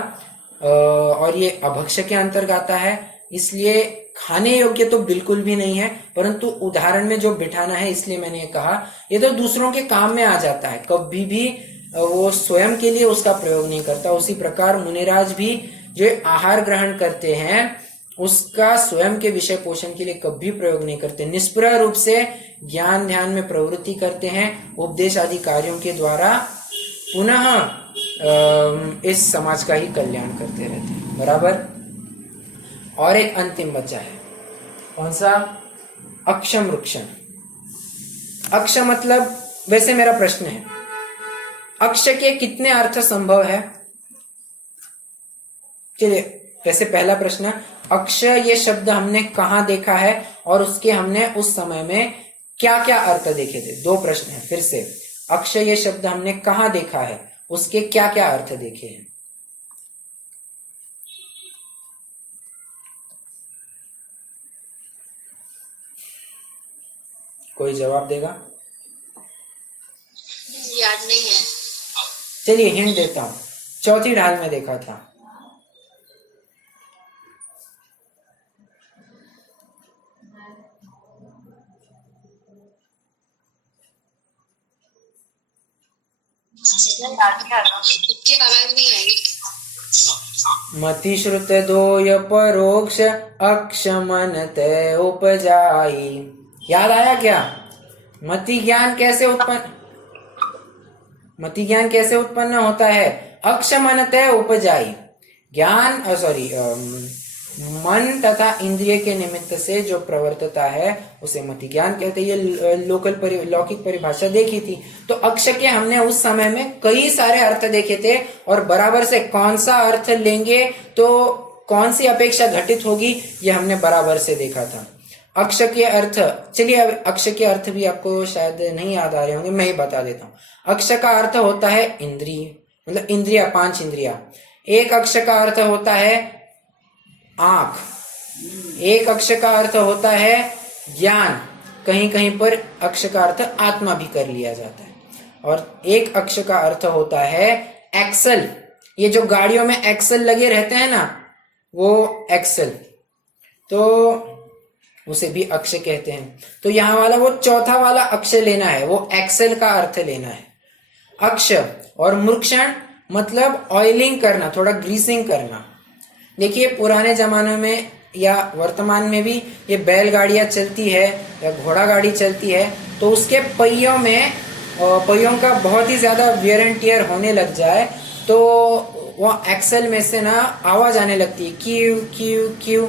और ये अभक्ष्य के अंतर्गत आता है, इसलिए खाने योग्य तो बिल्कुल भी नहीं है, परंतु उदाहरण में जो बिठाना है इसलिए मैंने ये कहा। ये तो दूसरों के काम में आ जाता है, कभी भी वो स्वयं के लिए उसका प्रयोग नहीं करता। उसी प्रकार मुनिराज भी जो आहार ग्रहण करते हैं उसका स्वयं के विषय पोषण के लिए कभी प्रयोग नहीं करते, निष्प्रह रूप से ज्ञान ध्यान में प्रवृत्ति करते हैं, उपदेश आदि कार्यों के द्वारा पुनः इस समाज का ही कल्याण करते रहते हैं। बराबर। और एक अंतिम बचा है, कौन सा? अक्षम वृक्षण। अक्ष मतलब, वैसे मेरा प्रश्न है, अक्ष के कितने अर्थ संभव है? चलिए, वैसे पहला प्रश्न, अक्ष ये शब्द हमने कहाँ देखा है और उसके हमने उस समय में क्या क्या अर्थ देखे थे? दो प्रश्न है फिर से। अक्ष ये शब्द हमने कहाँ देखा है, उसके क्या क्या अर्थ देखे हैं? कोई जवाब देगा? याद नहीं है। चलिए हिंट देता हूं, चौथी ढाल में देखा था। इसकी आवाज नहीं आएगी। मति श्रुत दोय परोक्ष अक्षमन तय उपजाई। याद आया क्या? मति ज्ञान कैसे उत्पन्न होता है? अक्षमन तय उपजाई। ज्ञान मन तथा इंद्रिय के निमित्त से जो प्रवर्तता है उसे मति ज्ञान कहते हैं। ये लौकिक परिभाषा देखी थी। तो अक्ष के हमने उस समय में कई सारे अर्थ देखे थे और बराबर से कौन सा अर्थ लेंगे तो कौन सी अपेक्षा घटित होगी, ये हमने बराबर से देखा था। अक्ष के अर्थ, चलिए अब अक्ष के अर्थ भी आपको शायद नहीं याद आ रहे होंगे, मैं ही बता देता हूँ। अक्ष का अर्थ होता है इंद्रिय, मतलब इंद्रिया, 5 इंद्रिया। एक अक्ष का अर्थ होता है आंख, एक अक्ष का अर्थ होता है ज्ञान, कहीं कहीं पर अक्ष का अर्थ आत्मा भी कर लिया जाता है, और एक अक्ष का अर्थ होता है एक्सल। ये जो गाड़ियों में एक्सल लगे रहते हैं ना, वो एक्सल, तो उसे भी अक्ष कहते हैं। तो यहाँ वाला वो चौथा वाला अक्ष लेना है, वो एक्सल का अर्थ लेना है। अक्ष और मूर्छण मतलब ऑयलिंग करना, थोड़ा ग्रीसिंग करना। देखिए पुराने जमाने में या वर्तमान में भी ये बैलगाड़ियां चलती है या घोड़ा गाड़ी चलती है, तो उसके पहियों का बहुत ही ज्यादा वियर एंड टियर होने लग जाए तो वो एक्सल में से ना आवाज आने लगती है, क्यू क्यू क्यू।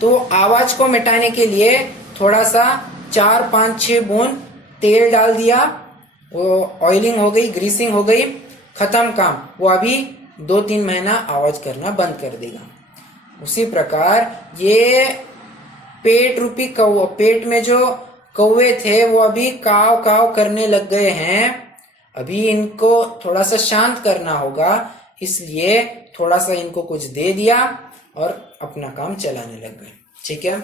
तो आवाज को मिटाने के लिए थोड़ा सा 4, 5, 6 बूंद तेल डाल दिया, वो ऑयलिंग हो गई, ग्रीसिंग हो गई, खत्म काम। वो अभी 2-3 महीना आवाज करना बंद कर देगा। उसी प्रकार ये पेट में जो कौवे थे वो अभी काव काव करने लग गए हैं। अभी इनको थोड़ा सा शांत करना होगा, इसलिए थोड़ा सा इनको कुछ दे दिया और अपना काम चलाने लग गए। ठीक है,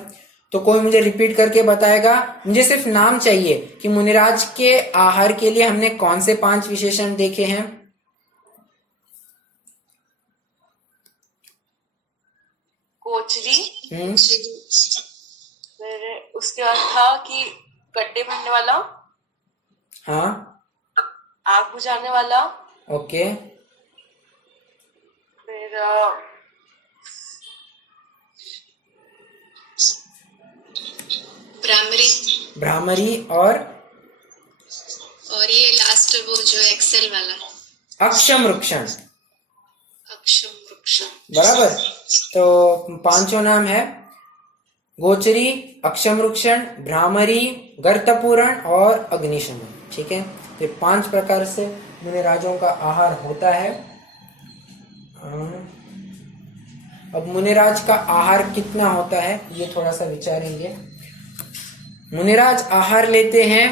तो कोई मुझे रिपीट करके बताएगा? मुझे सिर्फ नाम चाहिए कि मुनिराज के आहार के लिए हमने कौन से 5 विशेषण देखे हैं। गोचरी, फिर उसके बाद था कि गड्ढे भरने वाला, हाँ, आग बुझाने वाला, ओके, फिर भ्रामरी और ये लास्ट वो जो एक्सेल वाला अक्षम वृक्षण। बराबर। तो 5 नाम है, गोचरी, अक्षम वृक्षण, भ्रामरी, गर्तपूरण और अग्निशमन। ठीक है, तो 5 प्रकार से मुनिराजों का आहार होता है। अब मुनिराज का आहार कितना होता है ये थोड़ा सा विचारेंगे। मुनिराज आहार लेते हैं,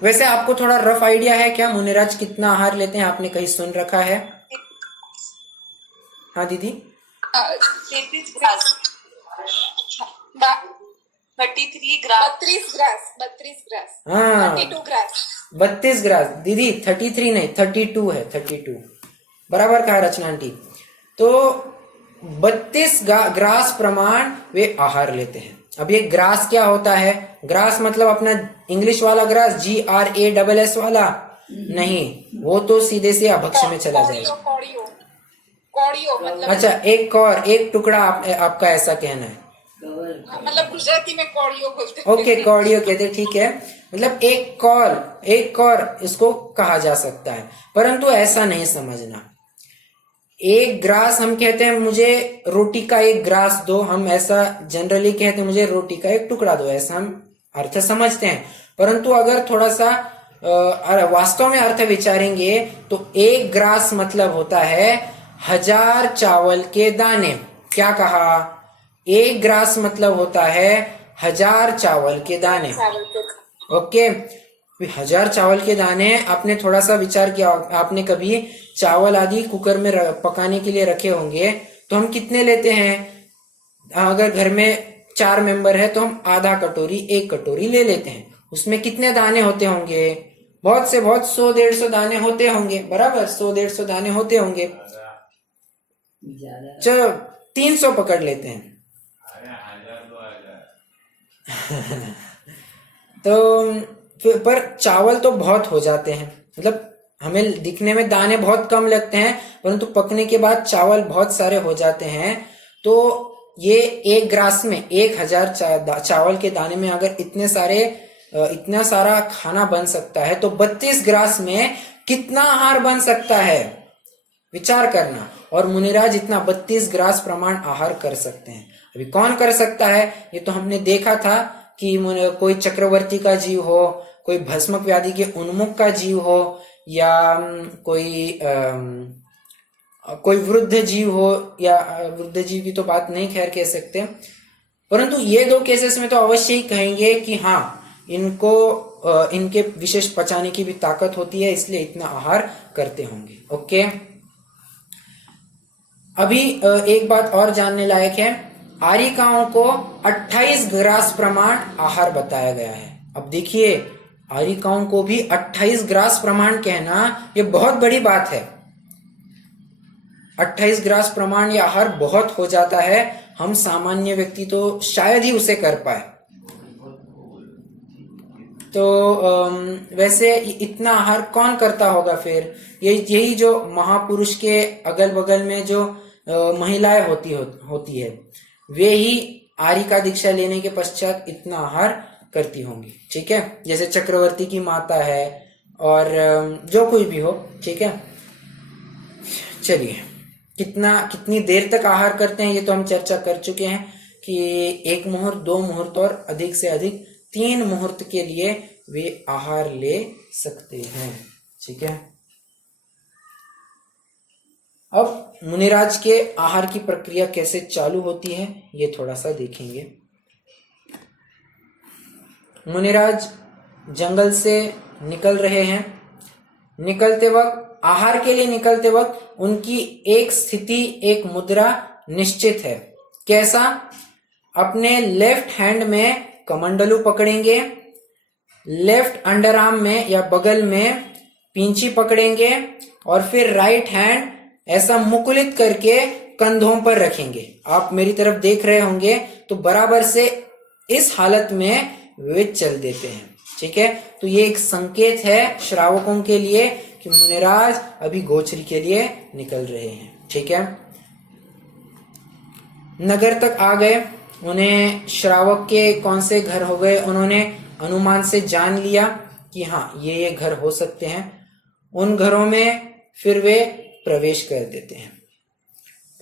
वैसे आपको थोड़ा रफ आइडिया है क्या मुनिराज कितना आहार लेते हैं? आपने कहीं सुन रखा है? हाँ दीदी, 33 ग्रास, 32 ग्रास, 32 ग्रास दीदी, 33 नहीं 32 है, 32 बराबर कहा रचना आंटी। तो 32 ग्रास प्रमाण वे आहार लेते हैं। अब ये ग्रास क्या होता है? ग्रास मतलब अपना इंग्लिश वाला ग्रास, GRASS वाला नहीं, वो तो सीधे से अभक्ष में चला जाएगा। कौड़ियो मतलब, अच्छा, एक टुकड़ा आपका ऐसा कहना है, मतलब गुजराती में कौड़ियो बोलते हैं। ओके, कौड़ियो कहते, ठीक है, मतलब एक कौर इसको कहा जा सकता है, परंतु ऐसा नहीं समझना। एक ग्रास हम कहते हैं मुझे रोटी का एक ग्रास दो, हम ऐसा जनरली कहते हैं मुझे रोटी का एक टुकड़ा दो, ऐसा हम अर्थ समझते हैं। परंतु अगर थोड़ा सा वास्तव में अर्थ विचारेंगे तो एक ग्रास मतलब होता है 1000 चावल के दाने। क्या कहा? एक ग्रास मतलब होता है 1000 चावल के दाने। ओके, 1000 चावल के दाने। आपने थोड़ा सा विचार किया, आपने कभी चावल आदि कुकर में पकाने के लिए रखे होंगे तो हम कितने लेते हैं? अगर घर में 4 मेंबर है तो हम आधा कटोरी 1 कटोरी ले लेते हैं। उसमें कितने दाने होते होंगे? बहुत से बहुत 100-150 दाने होते होंगे, बराबर 100-150 दाने होते होंगे। चलो 300 पकड़ लेते हैं। तो पर चावल तो बहुत हो जाते हैं, मतलब हमें दिखने में दाने बहुत कम लगते हैं परंतु पकने के बाद चावल बहुत सारे हो जाते हैं। तो ये एक ग्रास में 1000 चावल के दाने में अगर इतना सारा खाना बन सकता है तो 32 ग्रास में कितना आहार बन सकता है? विचार करना। और मुनिराज इतना 32 ग्रास प्रमाण आहार कर सकते हैं। अभी कौन कर सकता है? ये तो हमने देखा था कि कोई चक्रवर्ती का जीव हो, कोई भस्मक व्याधि के उन्मुख का जीव हो, या कोई वृद्ध जीव हो, या वृद्ध जीव की तो बात नहीं खैर कह सकते, परंतु ये 2 केसेस में तो अवश्य ही कहेंगे कि हाँ, इनके विशेष पचाने की भी ताकत होती है, इसलिए इतना आहार करते होंगे। ओके, अभी एक बात और जानने लायक है। आर्यिकाओं को 28 ग्रास प्रमाण आहार बताया गया है। अब देखिए, आर्यिकाओं को भी 28 ग्रास प्रमाण कहना ये बहुत बड़ी बात है। 28 ग्रास प्रमाण ये आहार बहुत हो जाता है, हम सामान्य व्यक्ति तो शायद ही उसे कर पाए। तो वैसे इतना आहार कौन करता होगा फिर? यही जो महापुरुष के अगल बगल में जो महिलाएं होती है वे ही आर्यिका दीक्षा लेने के पश्चात इतना आहार करती होंगी। ठीक है, जैसे चक्रवर्ती की माता है और जो कोई भी हो। ठीक है, चलिए, कितनी देर तक आहार करते हैं ये तो हम चर्चा कर चुके हैं कि 1 मुहूर्त, 2 मुहूर्त और अधिक से अधिक 3 मुहूर्त के लिए वे आहार ले सकते हैं। ठीक है, अब मुनिराज के आहार की प्रक्रिया कैसे चालू होती है ये थोड़ा सा देखेंगे। मुनिराज जंगल से निकल रहे हैं। निकलते वक्त, आहार के लिए निकलते वक्त उनकी एक स्थिति, एक मुद्रा निश्चित है। कैसा? अपने लेफ्ट हैंड में कमंडलू पकड़ेंगे, लेफ्ट अंडर आर्म में या बगल में पिंची पकड़ेंगे और फिर राइट हैंड ऐसा मुकुलित करके कंधों पर रखेंगे। आप मेरी तरफ देख रहे होंगे तो बराबर से इस हालत में वे चल देते हैं। ठीक है, तो ये एक संकेत है श्रावकों के लिए कि मुनिराज अभी गोचरी के लिए निकल रहे हैं। ठीक है, नगर तक आ गए। उन्हें श्रावक के कौन से घर हो गए उन्होंने अनुमान से जान लिया कि हाँ, ये घर हो सकते हैं। उन घरों में फिर वे प्रवेश कर देते हैं।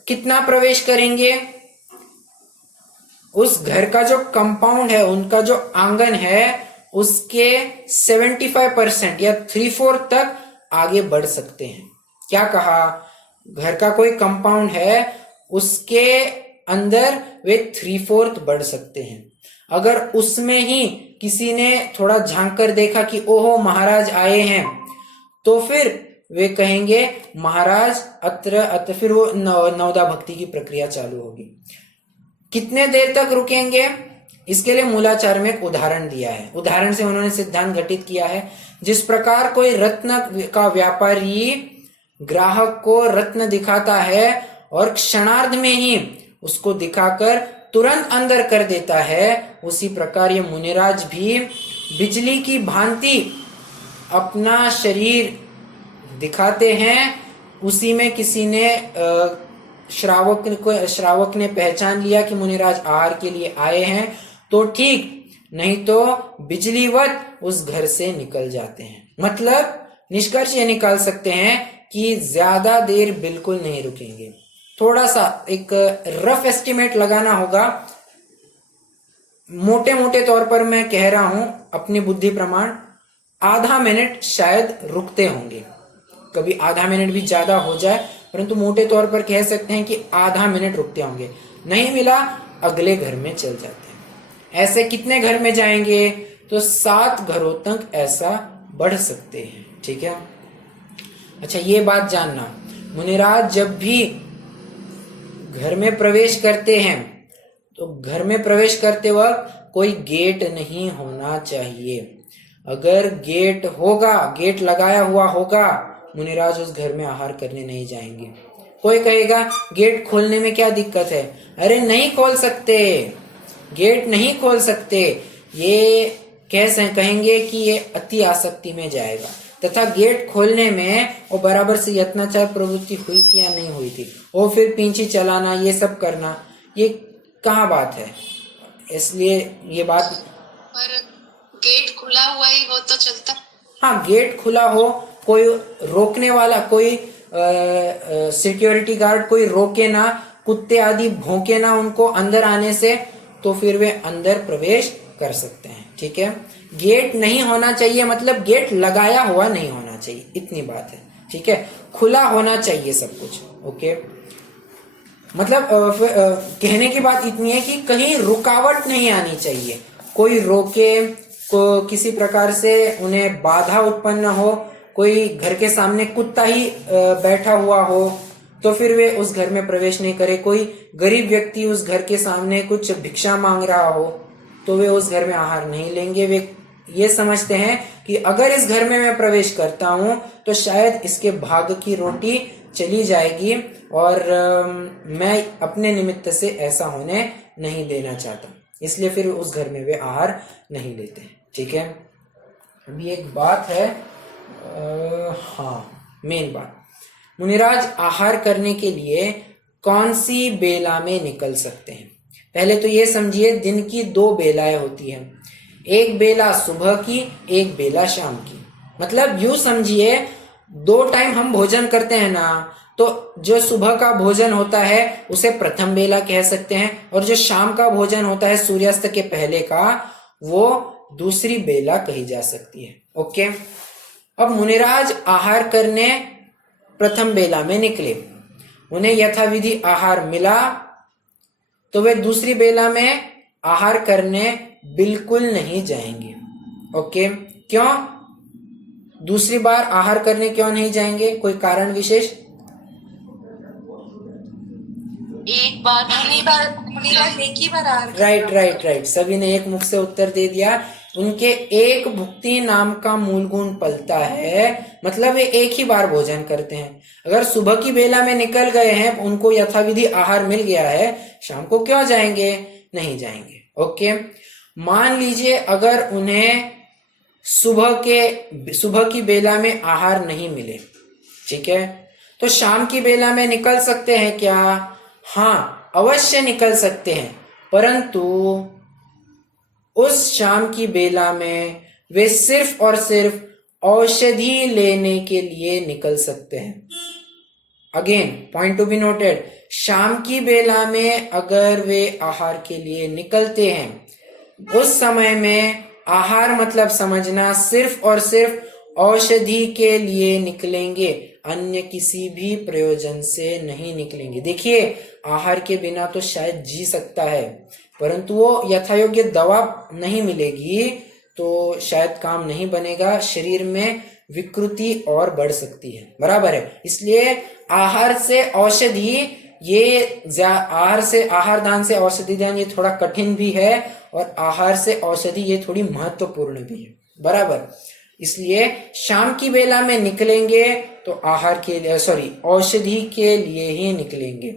कितना प्रवेश करेंगे? उस घर का जो कंपाउंड है, उनका जो आंगन है, उसके 75% या 3/4 तक आगे बढ़ सकते हैं। क्या कहा? घर का कोई कंपाउंड है, उसके अंदर वे 3/4 बढ़ सकते हैं। अगर उसमें ही किसी ने थोड़ा झांक कर देखा कि ओहो महाराज आए हैं, तो फिर वे कहेंगे महाराज अत्र, फिर वो नवदा भक्ति की प्रक्रिया चालू होगी। कितने देर तक रुकेंगे? इसके लिए मूलाचार में एक उदाहरण दिया है। उदाहरण से उन्होंने सिद्धांत घटित किया है। जिस प्रकार कोई रत्न का व्यापारी ग्राहक को रत्न दिखाता है और क्षणार्ध में ही उसको दिखाकर तुरंत अंदर कर देता है, उसी प्रकार ये मुनिराज भी बिजली की भांति अपना शरीर दिखाते हैं। उसी में किसी ने श्रावक ने पहचान लिया कि मुनिराज आहार के लिए आए हैं तो ठीक, नहीं तो बिजलीवत उस घर से निकल जाते हैं। मतलब निष्कर्ष ये निकाल सकते हैं कि ज्यादा देर बिल्कुल नहीं रुकेंगे। थोड़ा सा एक रफ एस्टिमेट लगाना होगा, मोटे मोटे तौर पर मैं कह रहा हूं अपनी बुद्धि प्रमाण, आधा मिनट शायद रुकते होंगे, कभी आधा मिनट भी ज्यादा हो जाए, परंतु मोटे तौर पर कह सकते हैं कि आधा मिनट रुकते होंगे। नहीं मिला अगले घर में चल जाते हैं। ऐसे कितने घर में जाएंगे? तो 7 घरों तक ऐसा बढ़ सकते हैं। ठीक है। अच्छा, ये बात जानना, मुनिराज जब भी घर में प्रवेश करते हैं तो घर में प्रवेश करते वक्त कोई गेट नहीं होना चाहिए। अगर गेट होगा, गेट लगाया हुआ होगा, मुनिराज उस घर में आहार करने नहीं जाएंगे। कोई कहेगा गेट खोलने में क्या दिक्कत है? अरे नहीं खोल सकते, गेट नहीं खोल सकते, ये कहेंगे कि ये अति आसक्ति में जाएगा। तथा गेट खोलने में वो बराबर से यत्नाचार प्रवृत्ति हुई थी या नहीं हुई थी, और फिर पींछी चलाना, ये सब करना, ये कहाँ बात है? इसलिए ये बात, पर गेट खुला हुआ ही हो तो चलता। हाँ, गेट खुला हो, कोई रोकने वाला, कोई सिक्योरिटी गार्ड कोई रोके ना, कुत्ते आदि भौंके ना उनको अंदर आने से, तो फिर वे अंदर प्रवेश कर सकते हैं। ठीक है। गेट नहीं होना चाहिए, मतलब गेट लगाया हुआ नहीं होना चाहिए, इतनी बात है। ठीक है। खुला होना चाहिए सब कुछ। ओके, मतलब कहने की बात इतनी है कि कहीं रुकावट नहीं आनी चाहिए, कोई रोके, को किसी प्रकार से उन्हें बाधा उत्पन्न हो, कोई घर के सामने कुत्ता ही बैठा हुआ हो तो फिर वे उस घर में प्रवेश नहीं करे। कोई गरीब व्यक्ति उस घर के सामने कुछ भिक्षा मांग रहा हो तो वे उस घर में आहार नहीं लेंगे। वे ये समझते हैं कि अगर इस घर में मैं प्रवेश करता हूं तो शायद इसके भाग की रोटी चली जाएगी, और मैं अपने निमित्त से ऐसा होने नहीं देना चाहता, इसलिए फिर उस घर में वे आहार नहीं लेते। ठीक है। अभी एक बात है, हाँ, मेन बात, मुनिराज आहार करने के लिए कौन सी बेला में निकल सकते हैं? पहले तो ये समझिए, दिन की 2 बेलाएं होती हैं, एक बेला सुबह की, एक बेला शाम की। मतलब यूं समझिए, 2 टाइम हम भोजन करते हैं ना, तो जो सुबह का भोजन होता है उसे प्रथम बेला कह सकते हैं, और जो शाम का भोजन होता है सूर्यास्त के पहले का, वो दूसरी बेला कही जा सकती है। ओके। अब मुनिराज आहार करने प्रथम बेला में निकले, उन्हें यथाविधि आहार मिला, तो वे दूसरी बेला में आहार करने बिल्कुल नहीं जाएंगे। ओके। क्यों? दूसरी बार आहार करने क्यों नहीं जाएंगे? कोई कारण विशेष? एक बार एक ही बार आहार। राइट, सभी ने एक मुख से उत्तर दे दिया। उनके एक भुक्ति नाम का मूल गुण पलता है, मतलब वे एक ही बार भोजन करते हैं। अगर सुबह की बेला में निकल गए हैं, उनको यथाविधि आहार मिल गया है, शाम को क्यों जाएंगे? नहीं जाएंगे। ओके। मान लीजिए अगर उन्हें सुबह की बेला में आहार नहीं मिले, ठीक है, तो शाम की बेला में निकल सकते हैं क्या? हाँ, अवश्य निकल सकते हैं, परंतु उस शाम की बेला में वे सिर्फ और सिर्फ औषधि लेने के लिए निकल सकते हैं। Again point to be noted, शाम की बेला में अगर वे आहार के लिए निकलते हैं, उस समय में आहार मतलब समझना सिर्फ और सिर्फ औषधि के लिए निकलेंगे, अन्य किसी भी प्रयोजन से नहीं निकलेंगे। देखिए, आहार के बिना तो शायद जी सकता है, परंतु वो यथायोग्य दवा नहीं मिलेगी तो शायद काम नहीं बनेगा, शरीर में विकृति और बढ़ सकती है। बराबर है। इसलिए आहार से औषधि, आहार दान से औषधि दान, ये थोड़ा कठिन भी है, और आहार से औषधि ये थोड़ी महत्वपूर्ण भी है। बराबर। इसलिए शाम की बेला में निकलेंगे तो आहार के लिए, औषधि के लिए ही निकलेंगे।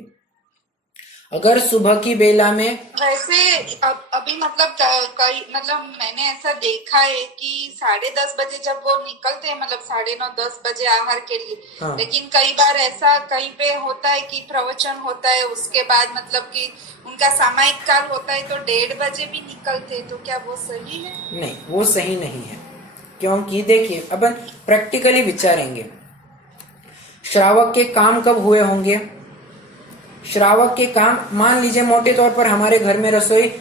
अगर सुबह की बेला में, वैसे अभी मतलब मैंने ऐसा देखा है कि 10:30 बजे जब वो निकलते हैं, मतलब 9:30-10 बजे आहार के लिए। हाँ। लेकिन कई बार ऐसा कहीं पे होता है कि प्रवचन होता है, उसके बाद मतलब कि उनका सामायिक काल होता है तो 1:30 बजे भी निकलते हैं, तो क्या वो सही है? नहीं, वो सही नहीं है, क्योंकि देखिए अपन प्रैक्टिकली विचारेंगे। श्रावक के काम कब हुए होंगे? श्रावक के काम, मान लीजिए मोटे तौर पर हमारे घर में रसोई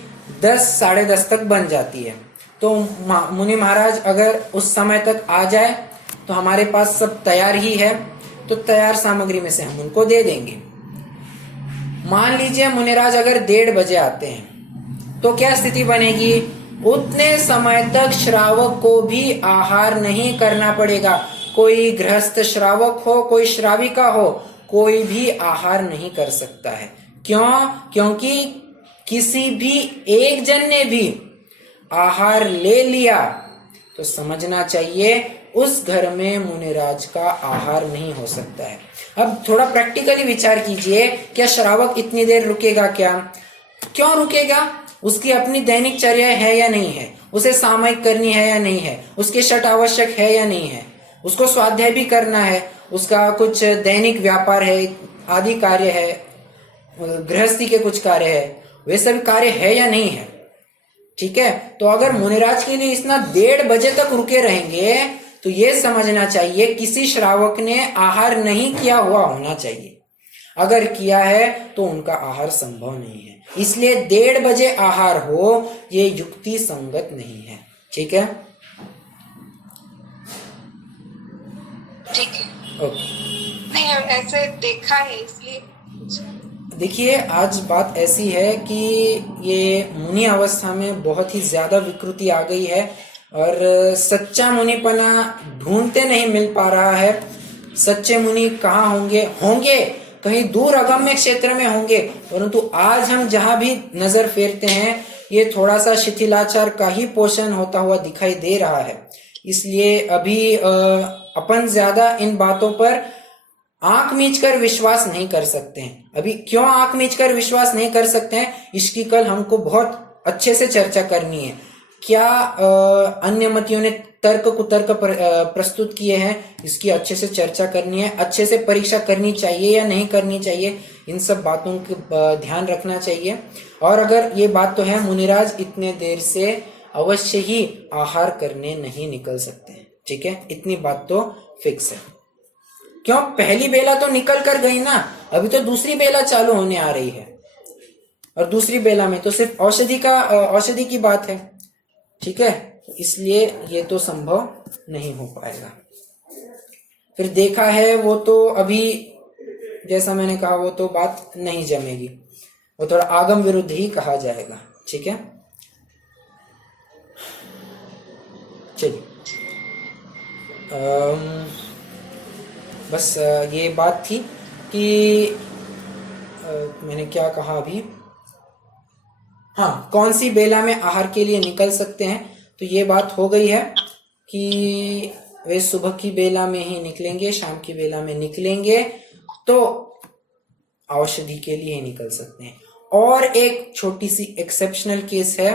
10 साढ़े 10 तक बन जाती है, तो मुनि महाराज अगर उस समय तक आ जाए तो हमारे पास सब तैयार ही है, तो तैयार सामग्री में से हम उनको दे देंगे। मान लीजिए मुनिराज अगर 1:30 बजे आते हैं, तो क्या स्थिति बनेगी? उतने समय तक श्रावक को भी आहार नहीं करना पड़ेगा। कोई गृहस्थ श्रावक हो, कोई श्राविका हो, कोई भी आहार नहीं कर सकता है। क्यों? क्योंकि किसी भी एक जन ने भी आहार ले लिया तो समझना चाहिए उस घर में मुनिराज का आहार नहीं हो सकता है। अब थोड़ा प्रैक्टिकली विचार कीजिए, क्या श्रावक इतनी देर रुकेगा? क्या क्यों रुकेगा? उसकी अपनी दैनिक चर्या है या नहीं है? उसे सामयिक करनी है या नहीं है? उसके छठ आवश्यक है या नहीं है? उसको स्वाध्याय भी करना है, उसका कुछ दैनिक व्यापार है, आदि कार्य है, गृहस्थी के कुछ कार्य है, वे सभी कार्य है या नहीं है? ठीक है, तो अगर मुनिराज के लिए इतना 1:30 बजे तक रुके रहेंगे तो ये समझना चाहिए किसी श्रावक ने आहार नहीं किया हुआ होना चाहिए। अगर किया है तो उनका आहार संभव नहीं है, इसलिए 1:30 बजे आहार हो ये युक्ति संगत नहीं है। ठीक है, ठीक है। ओके। नहीं ऐसे देखा है इसलिए। देखिए, आज बात ऐसी है कि ये मुनि अवस्था में बहुत ही ज्यादा विकृति आ गई है और सच्चा मुनिपना ढूंढते नहीं मिल पा रहा है। सच्चे मुनि कहाँ होंगे? होंगे कहीं दूर अगम्य क्षेत्र में होंगे, परंतु आज हम जहां भी नजर फेरते हैं ये थोड़ा सा शिथिलाचार का ही पोषण होता हुआ दिखाई दे रहा है। इसलिए अभी अपन ज्यादा इन बातों पर आंख मीचकर विश्वास नहीं कर सकते हैं। अभी क्यों आंख मीचकर विश्वास नहीं कर सकते हैं, इसकी कल हमको बहुत अच्छे से चर्चा करनी है। क्या अन्य मतियों ने तर्क कुतर्क प्रस्तुत किए हैं, इसकी अच्छे से चर्चा करनी है, अच्छे से परीक्षा करनी चाहिए या नहीं करनी चाहिए, इन सब बातों का ध्यान रखना चाहिए। और अगर ये बात तो है, मुनिराज इतने देर से अवश्य ही आहार करने नहीं निकल सकते हैं। ठीक है, इतनी बात तो फिक्स है। क्यों? पहली बेला तो निकल कर गई ना, अभी तो दूसरी बेला चालू होने आ रही है, और दूसरी बेला में तो सिर्फ औषधि की बात है। ठीक है, इसलिए ये तो संभव नहीं हो पाएगा। फिर देखा है वो तो अभी जैसा मैंने कहा वो तो बात नहीं जमेगी, वो थोड़ा आगम विरुद्ध ही कहा जाएगा। ठीक है, चलिए बस ये बात थी कि मैंने क्या कहा अभी, हाँ, कौन सी बेला में आहार के लिए निकल सकते हैं, तो ये बात हो गई है कि वे सुबह की बेला में ही निकलेंगे, शाम की बेला में निकलेंगे तो औषधि के लिए ही निकल सकते हैं। और एक छोटी सी एक्सेप्शनल केस है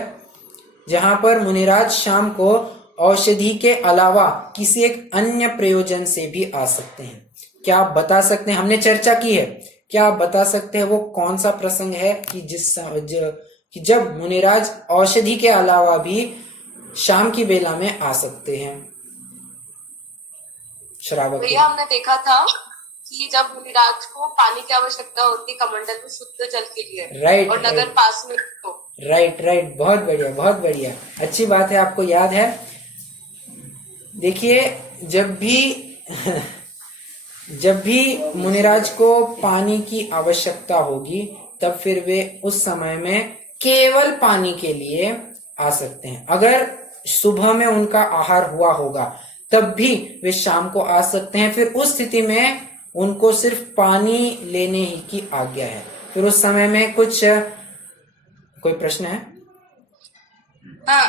जहां पर मुनिराज शाम को औषधि के अलावा किसी एक अन्य प्रयोजन से भी आ सकते हैं। क्या आप बता सकते हैं? हमने चर्चा की है, क्या आप बता सकते हैं वो कौन सा प्रसंग है कि जब मुनिराज औषधि के अलावा भी शाम की बेला में आ सकते हैं श्रावक? भैया हमने देखा था कि जब मुनिराज को पानी की आवश्यकता होती कमंडल में शुद्ध जल के लिए, राइट, और नगर पास में तो राइट, बहुत बढ़िया, बहुत बढ़िया, अच्छी बात है, आपको याद है। देखिए, जब भी मुनिराज को पानी की आवश्यकता होगी तब फिर वे उस समय में केवल पानी के लिए आ सकते हैं। अगर सुबह में उनका आहार हुआ होगा तब भी वे शाम को आ सकते हैं। फिर उस स्थिति में उनको सिर्फ पानी लेने ही की आज्ञा है। फिर उस समय में कोई प्रश्न है? हाँ,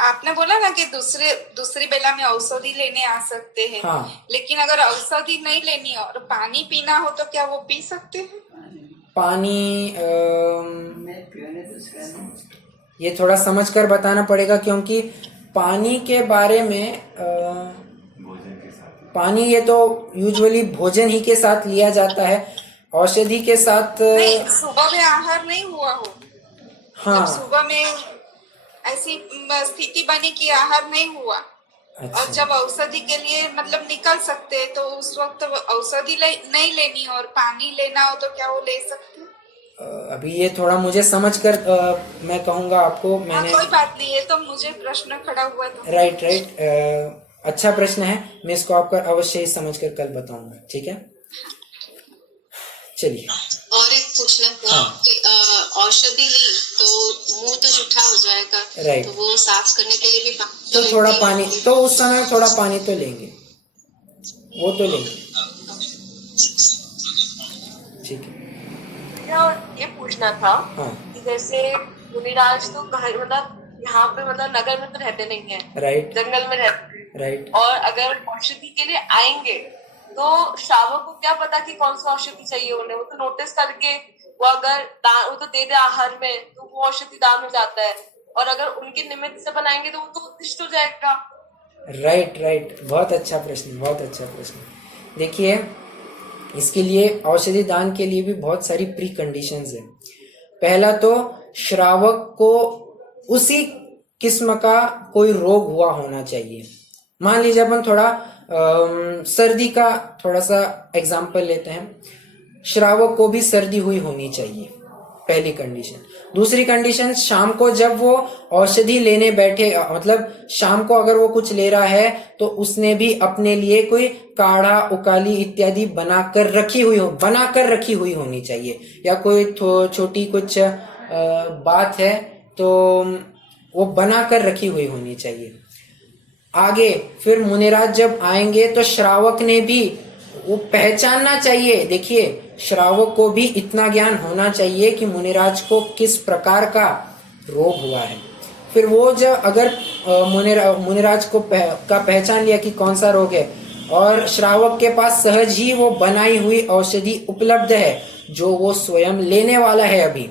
आपने बोला ना कि दूसरी बेला में औषधि लेने आ सकते हैं। हाँ, लेकिन अगर औषधि नहीं लेनी और पानी पीना हो तो क्या वो पी सकते हैं? पानी ये थोड़ा समझ कर बताना पड़ेगा, क्योंकि पानी के बारे में पानी ये तो यूजुअली भोजन ही के साथ लिया जाता है, औषधि के साथ नहीं, सुबह में आहार नहीं हुआ हो। हाँ, जब सुबह में ऐसी स्थिति बनी कि आहार नहीं हुआ अच्छा। और जब औषधि के लिए मतलब निकल सकते हैं तो उस वक्त औषधि नहीं लेनी और पानी लेना हो तो क्या वो ले सकते हैं? अभी ये थोड़ा मुझे समझकर मैं कहूँगा आपको। हाँ, मैंने कोई बात नहीं, ये तो मुझे प्रश्न खड़ा हुआ था। राइट अच्छा प्रश्न है, मैं इसको आपको अवश्य ही समझकर कल बताऊंगा, ठीक है। चलिए और एक पूछना था हाँ। कि औषधि ली तो मुंह तो जूठा हो जाएगा, राइट। तो वो साफ करने के लिए भी तो थोड़ा पानी, तो उस समय थोड़ा पानी तो लेंगे, वो तो लेंगे, ठीक है। ये पूछना था हाँ कि जैसे मुनिराज तो घर मतलब यहाँ पे मतलब नगर में तो रहते नहीं है, राइट जंगल में रहते हैं। राइट। और अगर औषधि के लिए आएंगे तो श्रावक को क्या पता कि कौन सा औषधि चाहिए उन्हें, वो तो नोटिस करके वो अगर दान वो तो दे दे आहार में तो वो औषधि दान हो जाता है, और अगर उनके निमित्त से बनाएंगे तो वो तो उद्दिष्ट हो जाएगा। राइट राइट, बहुत अच्छा प्रश्न, बहुत अच्छा प्रश्न। देखिए इसके लिए औषधि दान के लिए भी बहुत सारी प्री कंडीशंस है। पहला तो श्रावक को उसी किस्म का कोई रोग हुआ होना चाहिए। मान लीजिए अपन थोड़ा सर्दी का थोड़ा सा एग्जाम्पल लेते हैं। श्रावक को भी सर्दी हुई होनी चाहिए, पहली कंडीशन। दूसरी कंडीशन, शाम को जब वो औषधि लेने बैठे, मतलब शाम को अगर वो कुछ ले रहा है तो उसने भी अपने लिए कोई काढ़ा, उकाली इत्यादि बनाकर रखी हुई होनी चाहिए। या कोई छोटी कुछ बात है तो वो बनाकर रखी हुई होनी चाहिए। आगे फिर मुनिराज जब आएंगे तो श्रावक ने भी वो पहचानना चाहिए। देखिए श्रावक को भी इतना ज्ञान होना चाहिए कि मुनिराज को किस प्रकार का रोग हुआ है। फिर वो जब अगर मुनिराज को का पहचान लिया कि कौन सा रोग है और श्रावक के पास सहज ही वो बनाई हुई औषधि उपलब्ध है जो वो स्वयं लेने वाला है अभी,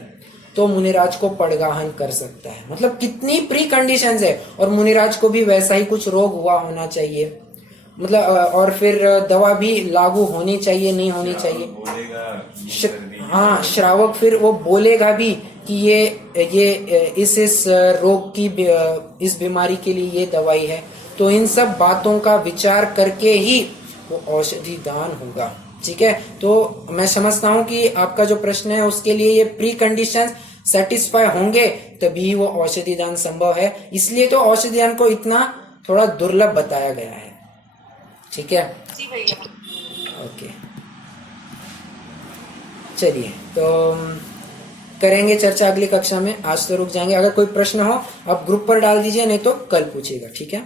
तो मुनिराज को पड़गाहन कर सकता है। मतलब कितनी प्री कंडीशंस है। और मुनिराज को भी वैसा ही कुछ रोग हुआ होना चाहिए, मतलब और फिर दवा भी लागू होनी चाहिए, नहीं होनी चाहिए। हाँ, श्रावक फिर वो बोलेगा भी कि ये इस रोग की, इस बीमारी के लिए ये दवाई है। तो इन सब बातों का विचार करके ही वो औषधि दान होगा, ठीक है। तो मैं समझता हूँ कि आपका जो प्रश्न है उसके लिए ये प्री कंडीशंस सेटिस्फाई होंगे तभी वो औषधि दान संभव है। इसलिए तो औषधि दान को इतना थोड़ा दुर्लभ बताया गया है, ठीक है। जी भैया। ओके, चलिए तो करेंगे चर्चा अगली कक्षा में। आज तो रुक जाएंगे। अगर कोई प्रश्न हो आप ग्रुप पर डाल दीजिए, नहीं तो कल पूछिएगा, ठीक है।